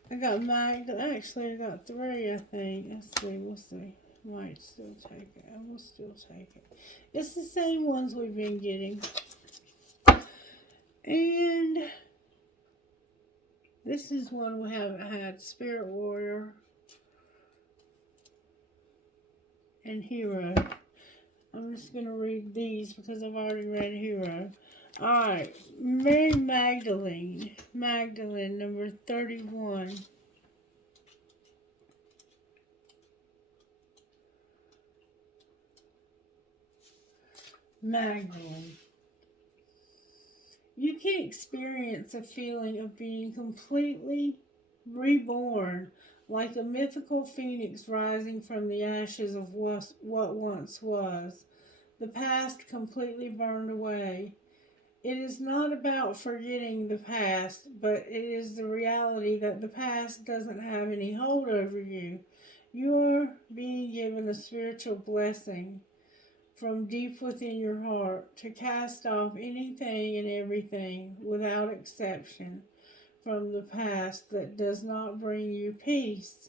I got actually I got three, I think. Let's see, we'll see. Might still take it. I will still take it. It's the same ones we've been getting. And this is one we haven't had. Spirit Warrior and Hero. I'm just going to read these because I've already read Hero. Alright, Mary Magdalene, number 31. Magdalene. You can experience a feeling of being completely reborn, like a mythical phoenix rising from the ashes of what once was. The past completely burned away. It is not about forgetting the past, but it is the reality that the past doesn't have any hold over you. You are being given a spiritual blessing from deep within your heart to cast off anything and everything, without exception, from the past that does not bring you peace.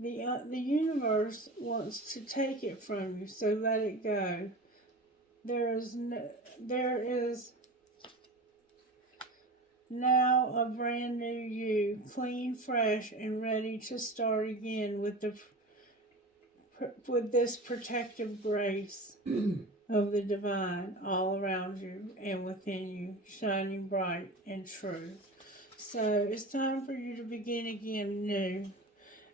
The universe wants to take it from you, so let it go. There is now a brand new you, clean, fresh, and ready to start again with this protective grace of the divine all around you and within you, shining bright and true. So it's time for you to begin again new.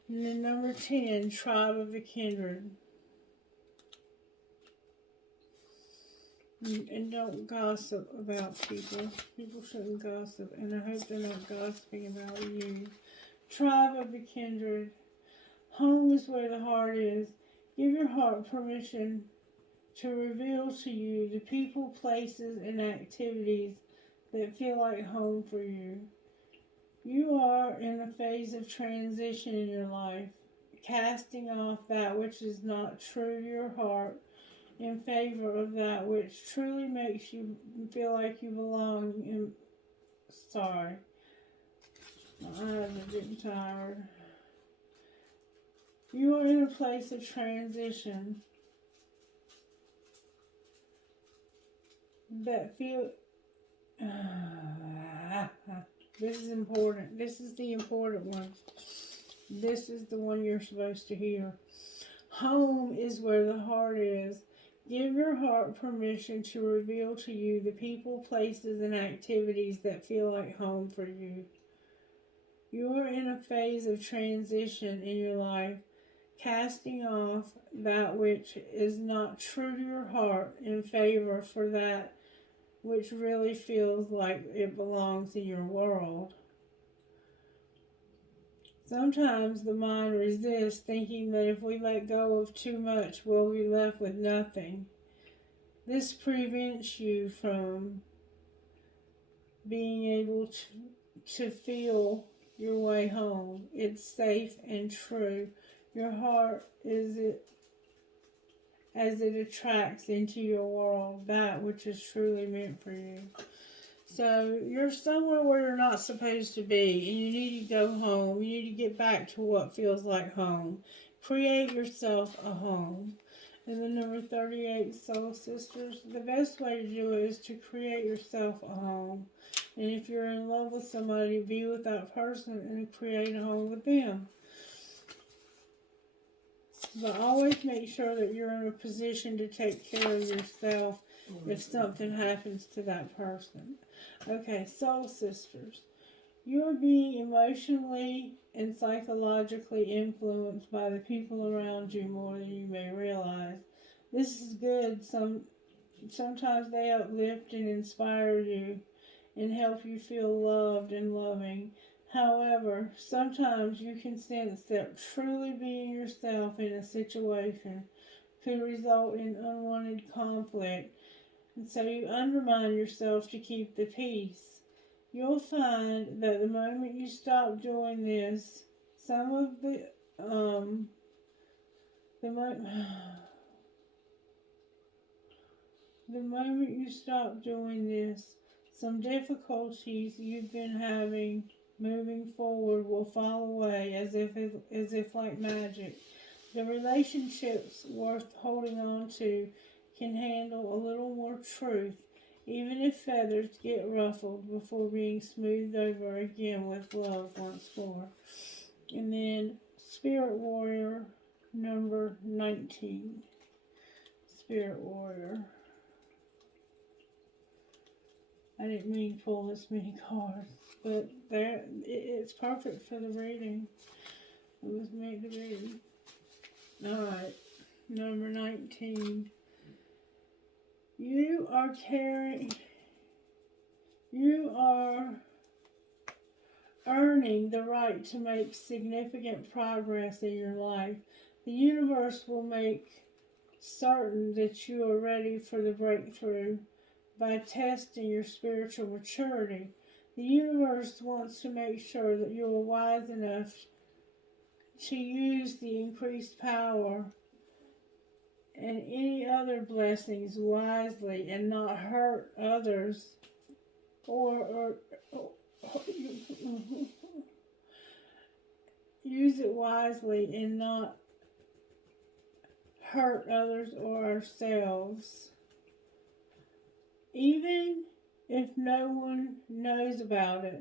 And then number 10, Tribe of the Kindred. And don't gossip about people. People shouldn't gossip, and I hope they're not gossiping about you. Tribe of the Kindred. Home is where the heart is. Give your heart permission to reveal to you the people, places, and activities that feel like home for you. You are in a phase of transition in your life, casting off that which is not true to your heart in favor of that which truly makes you feel like you belong. Sorry, my eyes are getting tired. You are in a place of transition that feel. This is important. This is the important one. This is the one you're supposed to hear. Home is where the heart is. Give your heart permission to reveal to you the people, places, and activities that feel like home for you. You are in a phase of transition in your life, casting off that which is not true to your heart in favor for that which really feels like it belongs in your world. Sometimes the mind resists, thinking that if we let go of too much, we'll be left with nothing. This prevents you from being able to feel your way home. It's safe and true. Your heart is it as it attracts into your world that which is truly meant for you. So you're somewhere where you're not supposed to be, and you need to go home. You need to get back to what feels like home. Create yourself a home. And the number 38, Soul Sisters, the best way to do it is to create yourself a home. And if you're in love with somebody, be with that person and create a home with them. But always make sure that you're in a position to take care of yourself if something happens to that person. Okay, Soul Sisters. You are being emotionally and psychologically influenced by the people around you more than you may realize. This is good. Sometimes they uplift and inspire you and help you feel loved and loving. However, sometimes you can sense that truly being yourself in a situation could result in unwanted conflict, and so you undermine yourself to keep the peace. You'll find that the moment you stop doing this, some of the moment you stop doing this, some difficulties you've been having moving forward will fall away as if like magic. The relationships worth holding on to can handle a little more truth, even if feathers get ruffled before being smoothed over again with love once more. And then Spirit Warrior number 19. Spirit Warrior. I didn't mean to pull this many cards, but it's perfect for the reading. It was meant to be. Alright, number 19. You are earning the right to make significant progress in your life. The universe will make certain that you are ready for the breakthrough by testing your spiritual maturity. The universe wants to make sure that you are wise enough to use the increased power and any other blessings wisely and not hurt others or use it wisely and not hurt others or ourselves. Even if no one knows about it,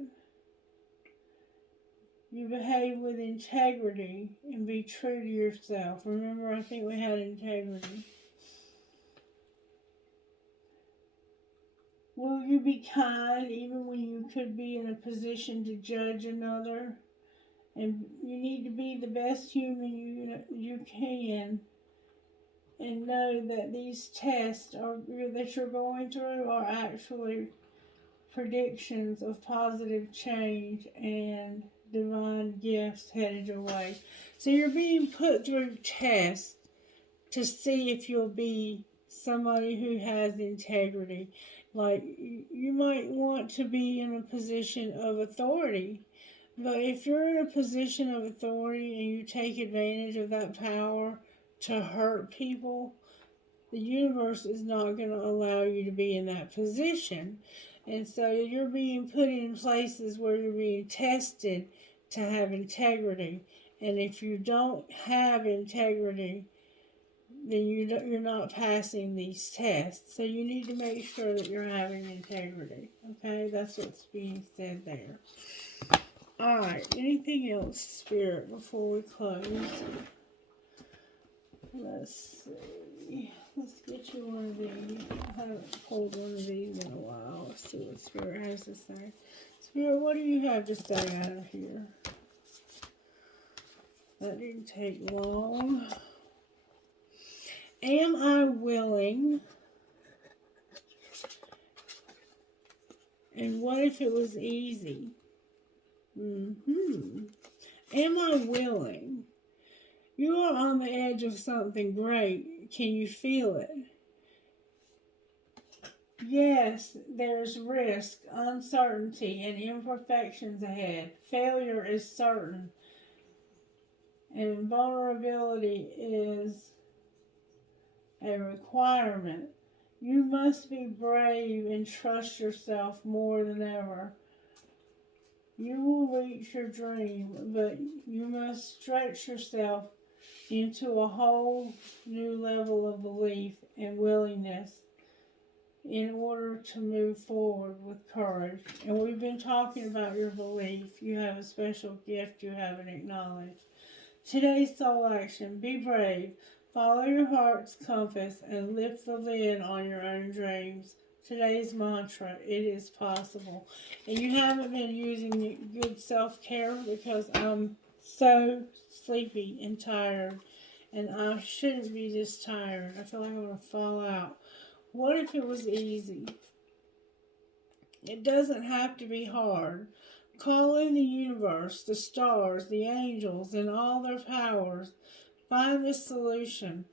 you behave with integrity and be true to yourself. Remember, I think we had integrity. Will you be kind even when you could be in a position to judge another? And you need to be the best human you can, and know that these tests that you're going through are actually predictions of positive change and divine gifts headed your way. So you're being put through tests to see if you'll be somebody who has integrity. Like, you might want to be in a position of authority, but if you're in a position of authority and you take advantage of that power to hurt people, the universe is not going to allow you to be in that position. And so you're being put in places where you're being tested to have integrity. And if you don't have integrity, then you're not passing these tests. So you need to make sure that you're having integrity. Okay, that's what's being said there. Alright, anything else, Spirit, before we close? Let's see. Let's get you one of these. I haven't pulled one of these in a while. Let's see what Spirit has to say. Spirit, what do you have to say out of here? That didn't take long. Am I willing? And what if it was easy? Am I willing? You are on the edge of something great. Can you feel it? Yes, there's risk, uncertainty, and imperfections ahead. Failure is certain, and vulnerability is a requirement. You must be brave and trust yourself more than ever. You will reach your dream, but you must stretch yourself into a whole new level of belief and willingness in order to move forward with courage. And we've been talking about your belief. You have a special gift you haven't acknowledged. Today's soul action: be brave, follow your heart's compass, and lift the lid on your own dreams. Today's mantra: it is possible. And you haven't been using good self-care because I'm so sleepy and tired, and I shouldn't be this tired. I feel like I'm going to fall out. What if it was easy? It doesn't have to be hard. Call in the universe, the stars, the angels, and all their powers. Find the solution.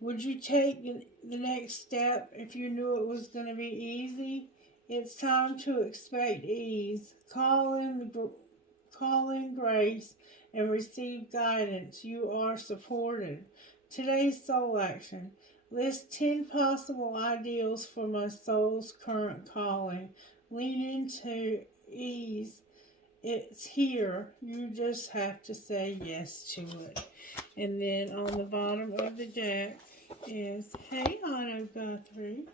Would you take the next step if you knew it was going to be easy? It's time to expect ease. Call in grace and receive guidance. You are supported. Today's soul action: list 10 possible ideals for my soul's current calling. Lean into ease. It's here. You just have to say yes to it. And then on the bottom of the deck is, hey, Otto Guthrie.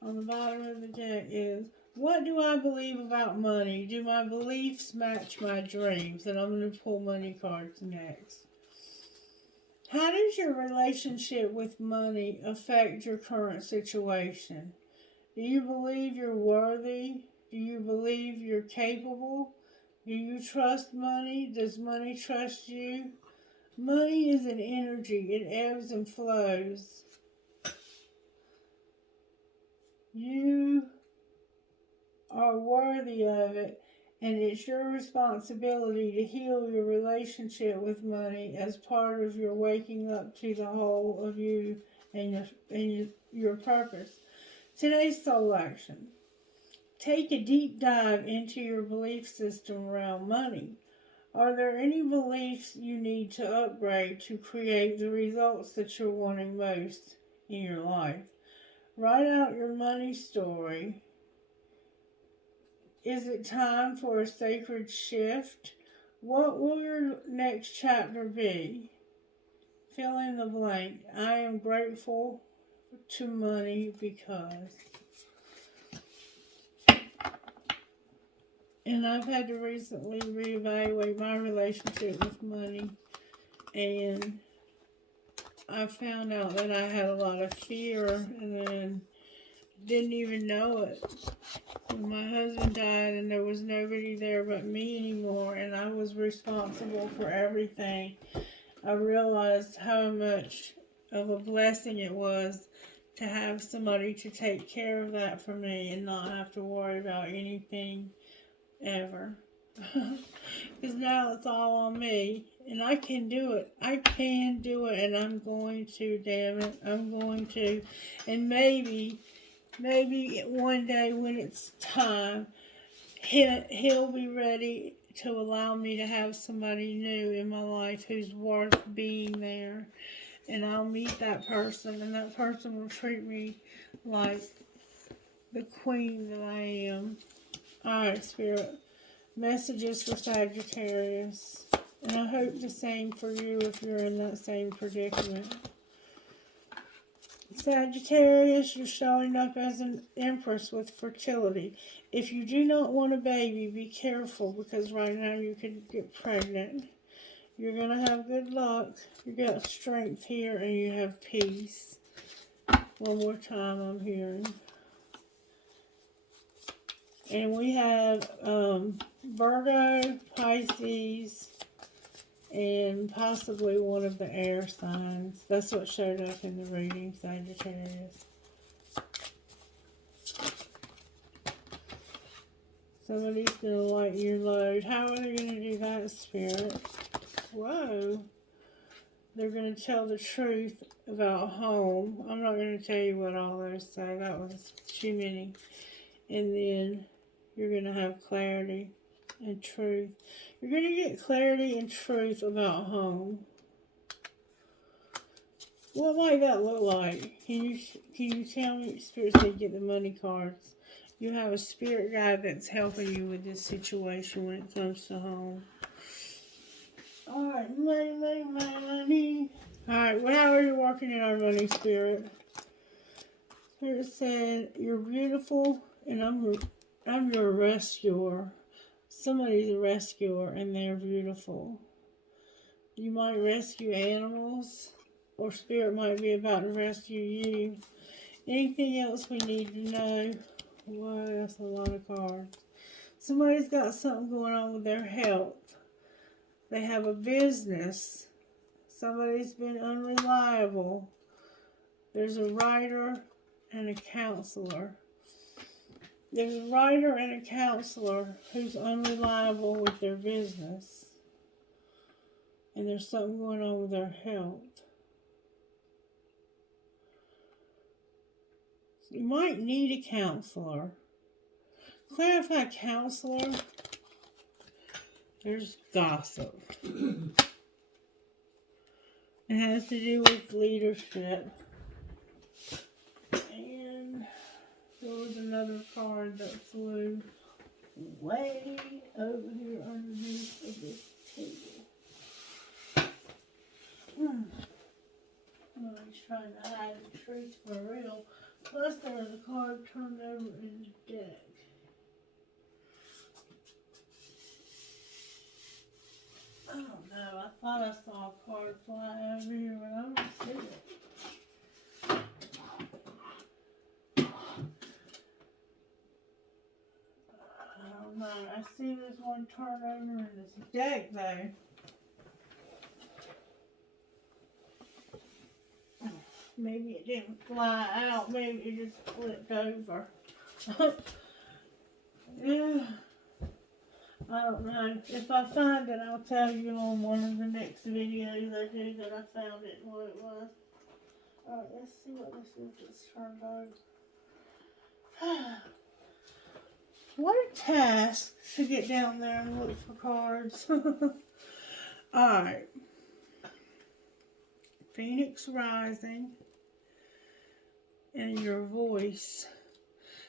On the bottom of the deck is, what do I believe about money? Do my beliefs match my dreams? And I'm going to pull money cards next. How does your relationship with money affect your current situation? Do you believe you're worthy? Do you believe you're capable? Do you trust money? Does money trust you? Money is an energy. It ebbs and flows. You are worthy of it, and it's your responsibility to heal your relationship with money as part of your waking up to the whole of you and your purpose. Today's soul action: take a deep dive into your belief system around money. Are there any beliefs you need to upgrade to create the results that you're wanting most in your life? Write out your money story. Is it time for a sacred shift? What will your next chapter be? Fill in the blank. I am grateful to money because. And I've had to recently reevaluate my relationship with money, and I found out that I had a lot of fear and then didn't even know it. When my husband died and there was nobody there but me anymore, and I was responsible for everything, I realized how much of a blessing it was to have somebody to take care of that for me and not have to worry about anything ever. Because now it's all on me, and I can do it. I can do it, and I'm going to, damn it. I'm going to. And maybe one day when it's time, he'll be ready to allow me to have somebody new in my life who's worth being there. And I'll meet that person, and that person will treat me like the queen that I am. Alright, Spirit. Messages for Sagittarius. And I hope the same for you if you're in that same predicament. Sagittarius, you're showing up as an empress with fertility. If you do not want a baby, be careful because right now you could get pregnant. You're going to have good luck. You got strength here and you have peace. One more time I'm hearing. And we have Virgo, Pisces, and possibly one of the air signs. That's what showed up in the reading, Sagittarius. Somebody's going to lighten your load. How are they going to do that, Spirit? Whoa. They're going to tell the truth about home. I'm not going to tell you what all those say. That was too many. And then you're going to have clarity and truth. You're going to get clarity and truth about home. What might that look like? Can you tell me? Spirit said get the money cards. You have a spirit guide that's helping you with this situation when it comes to home. Alright, money. Alright, well, how are you working in our money, Spirit? Spirit said, you're beautiful, and I'm your rescuer. Somebody's a rescuer, and they're beautiful. You might rescue animals, or Spirit might be about to rescue you. Anything else we need to know? Whoa, that's a lot of cards. Somebody's got something going on with their health. They have a business. Somebody's been unreliable. There's a writer and a counselor. There's a writer and a counselor who's unreliable with their business. And there's something going on with their health. You might need a counselor. Clarify counselor. There's gossip. It has to do with leadership. And there was another card that flew way over here underneath of this table. Somebody's trying to hide the truth for real. Plus there was a card turned over in the deck. I don't know. I thought I saw a card fly over here, but I don't see it. I don't know. I see this one turn over in this deck, though. Maybe it didn't fly out. Maybe it just flipped over. Yeah. I don't know. If I find it, I'll tell you on one of the next videos I do that I found it and what it was. Alright, let's see what this is that's turned over. What a task to get down there and look for cards. Alright. Phoenix Rising. And your voice.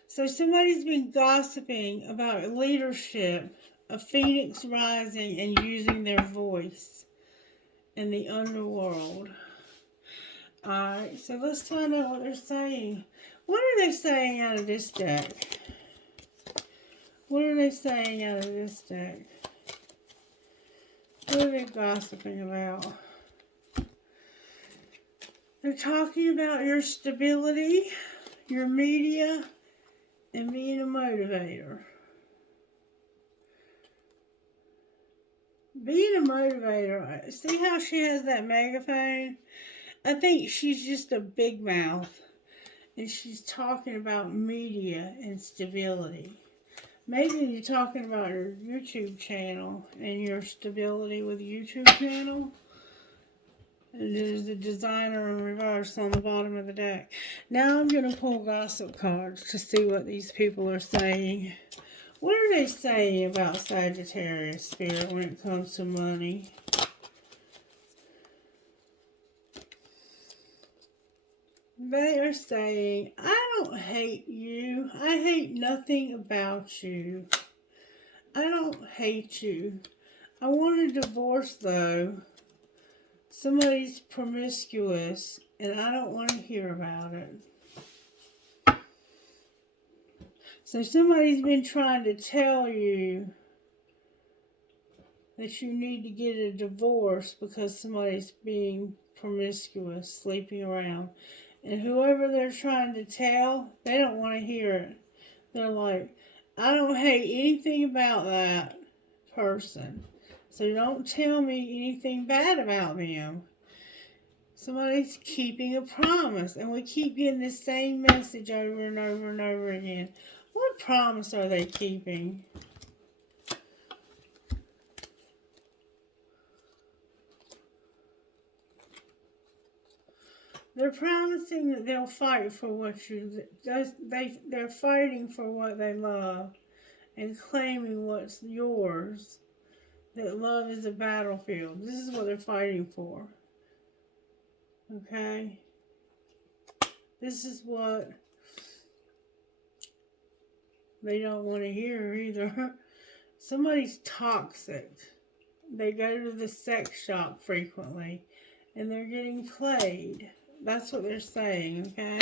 So somebody's been gossiping about leadership, a phoenix rising and using their voice in the underworld. Alright, so let's find out what they're saying. What are they saying out of this deck? What are they saying out of this deck? What are they gossiping about? They're talking about your stability, your media, and being a motivator. Being a motivator, see how she has that megaphone? I think she's just a big mouth. And she's talking about media and stability. Maybe you're talking about your YouTube channel and your stability with YouTube channel. And there's the designer in reverse on the bottom of the deck. Now I'm going to pull gossip cards to see what these people are saying. What are they saying about Sagittarius, Spirit, when it comes to money? They are saying, I don't hate you. I hate nothing about you. I don't hate you. I want a divorce, though. somebody's promiscuous, and I don't want to hear about it. So somebody's been trying to tell you that you need to get a divorce because somebody's being promiscuous, sleeping around. And whoever they're trying to tell, they don't want to hear it. They're like, I don't hate anything about that person. So don't tell me anything bad about them. Somebody's keeping a promise. And we keep getting the same message over and over and over again. What promise are they keeping? They're promising that they'll fight for what they're fighting for what they love and claiming what's yours. That love is a battlefield. This is what they're fighting for. Okay? This is what they don't want to hear either. Somebody's toxic. They go to the sex shop frequently and they're getting played. That's what they're saying, okay?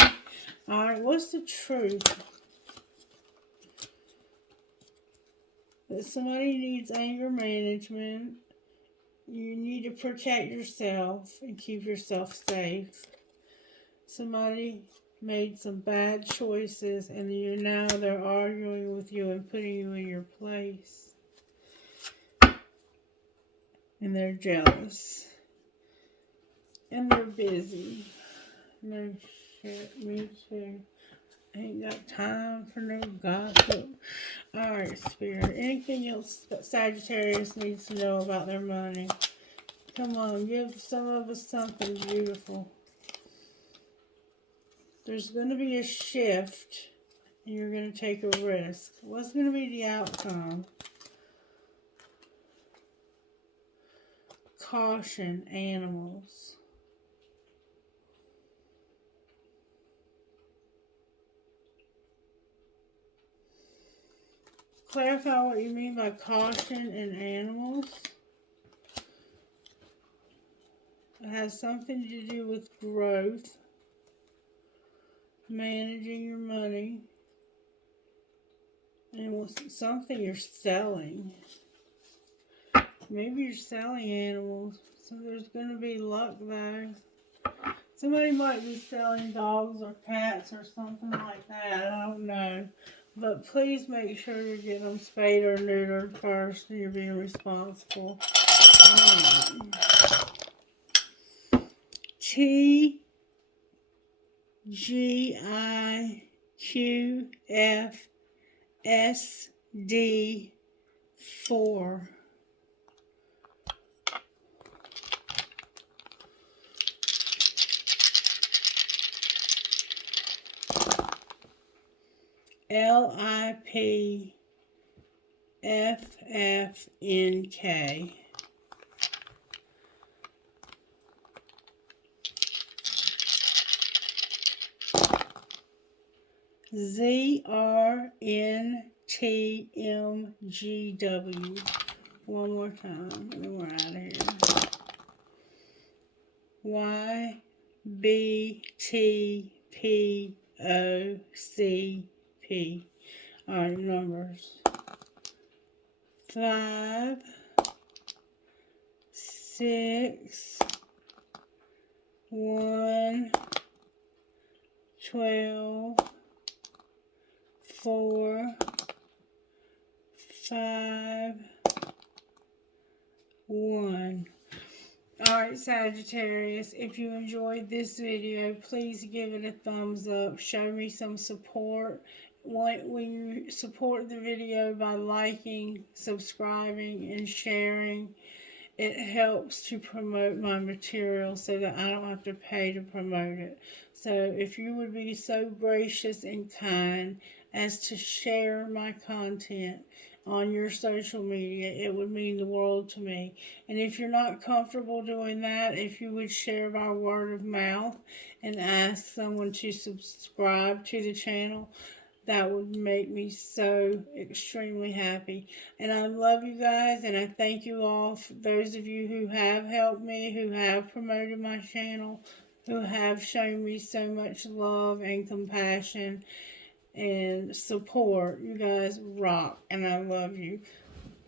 Alright, what's the truth? That somebody needs anger management. You need to protect yourself and keep yourself safe. Somebody made some bad choices and now they're arguing with you and putting you in your place. And they're jealous. And they're busy. No shit, me too. Ain't got time for no gossip. Alright, Spirit. Anything else that Sagittarius needs to know about their money? Come on, give some of us something beautiful. There's going to be a shift, and you're going to take a risk. What's going to be the outcome? Caution, animals. Clarify what you mean by caution and animals. It has something to do with growth, managing your money, and something you're selling. Maybe you're selling animals, so there's going to be luck there. Somebody might be selling dogs or cats or something like that. I don't know. But please make sure you get them spayed or neutered first and you're being responsible. TGIQFSD4. LIPFFNK. ZRNTMGW. One more time, and then we're out of here. YBTPOCP. Alright, numbers. 5, 6, 1, 12, 4, 5, 1. Alright, Sagittarius, if you enjoyed this video, please give it a thumbs up. Show me some support. When you support the video by liking, subscribing, and sharing, it helps to promote my material so that I don't have to pay to promote it. So if you would be so gracious and kind as to share my content on your social media, it would mean the world to me. And if you're not comfortable doing that, if you would share by word of mouth and ask someone to subscribe to the channel, That would make me so extremely happy. And I love you guys, and I thank you all, for those of you who have helped me, who have promoted my channel, who have shown me so much love and compassion and support. You guys rock, and I love you.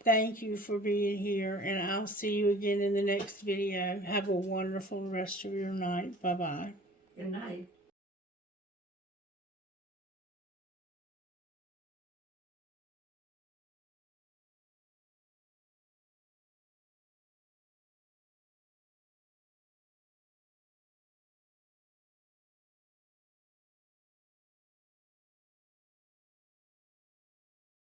Thank you for being here, and I'll see you again in the next video. Have a wonderful rest of your night. Bye-bye. Good night.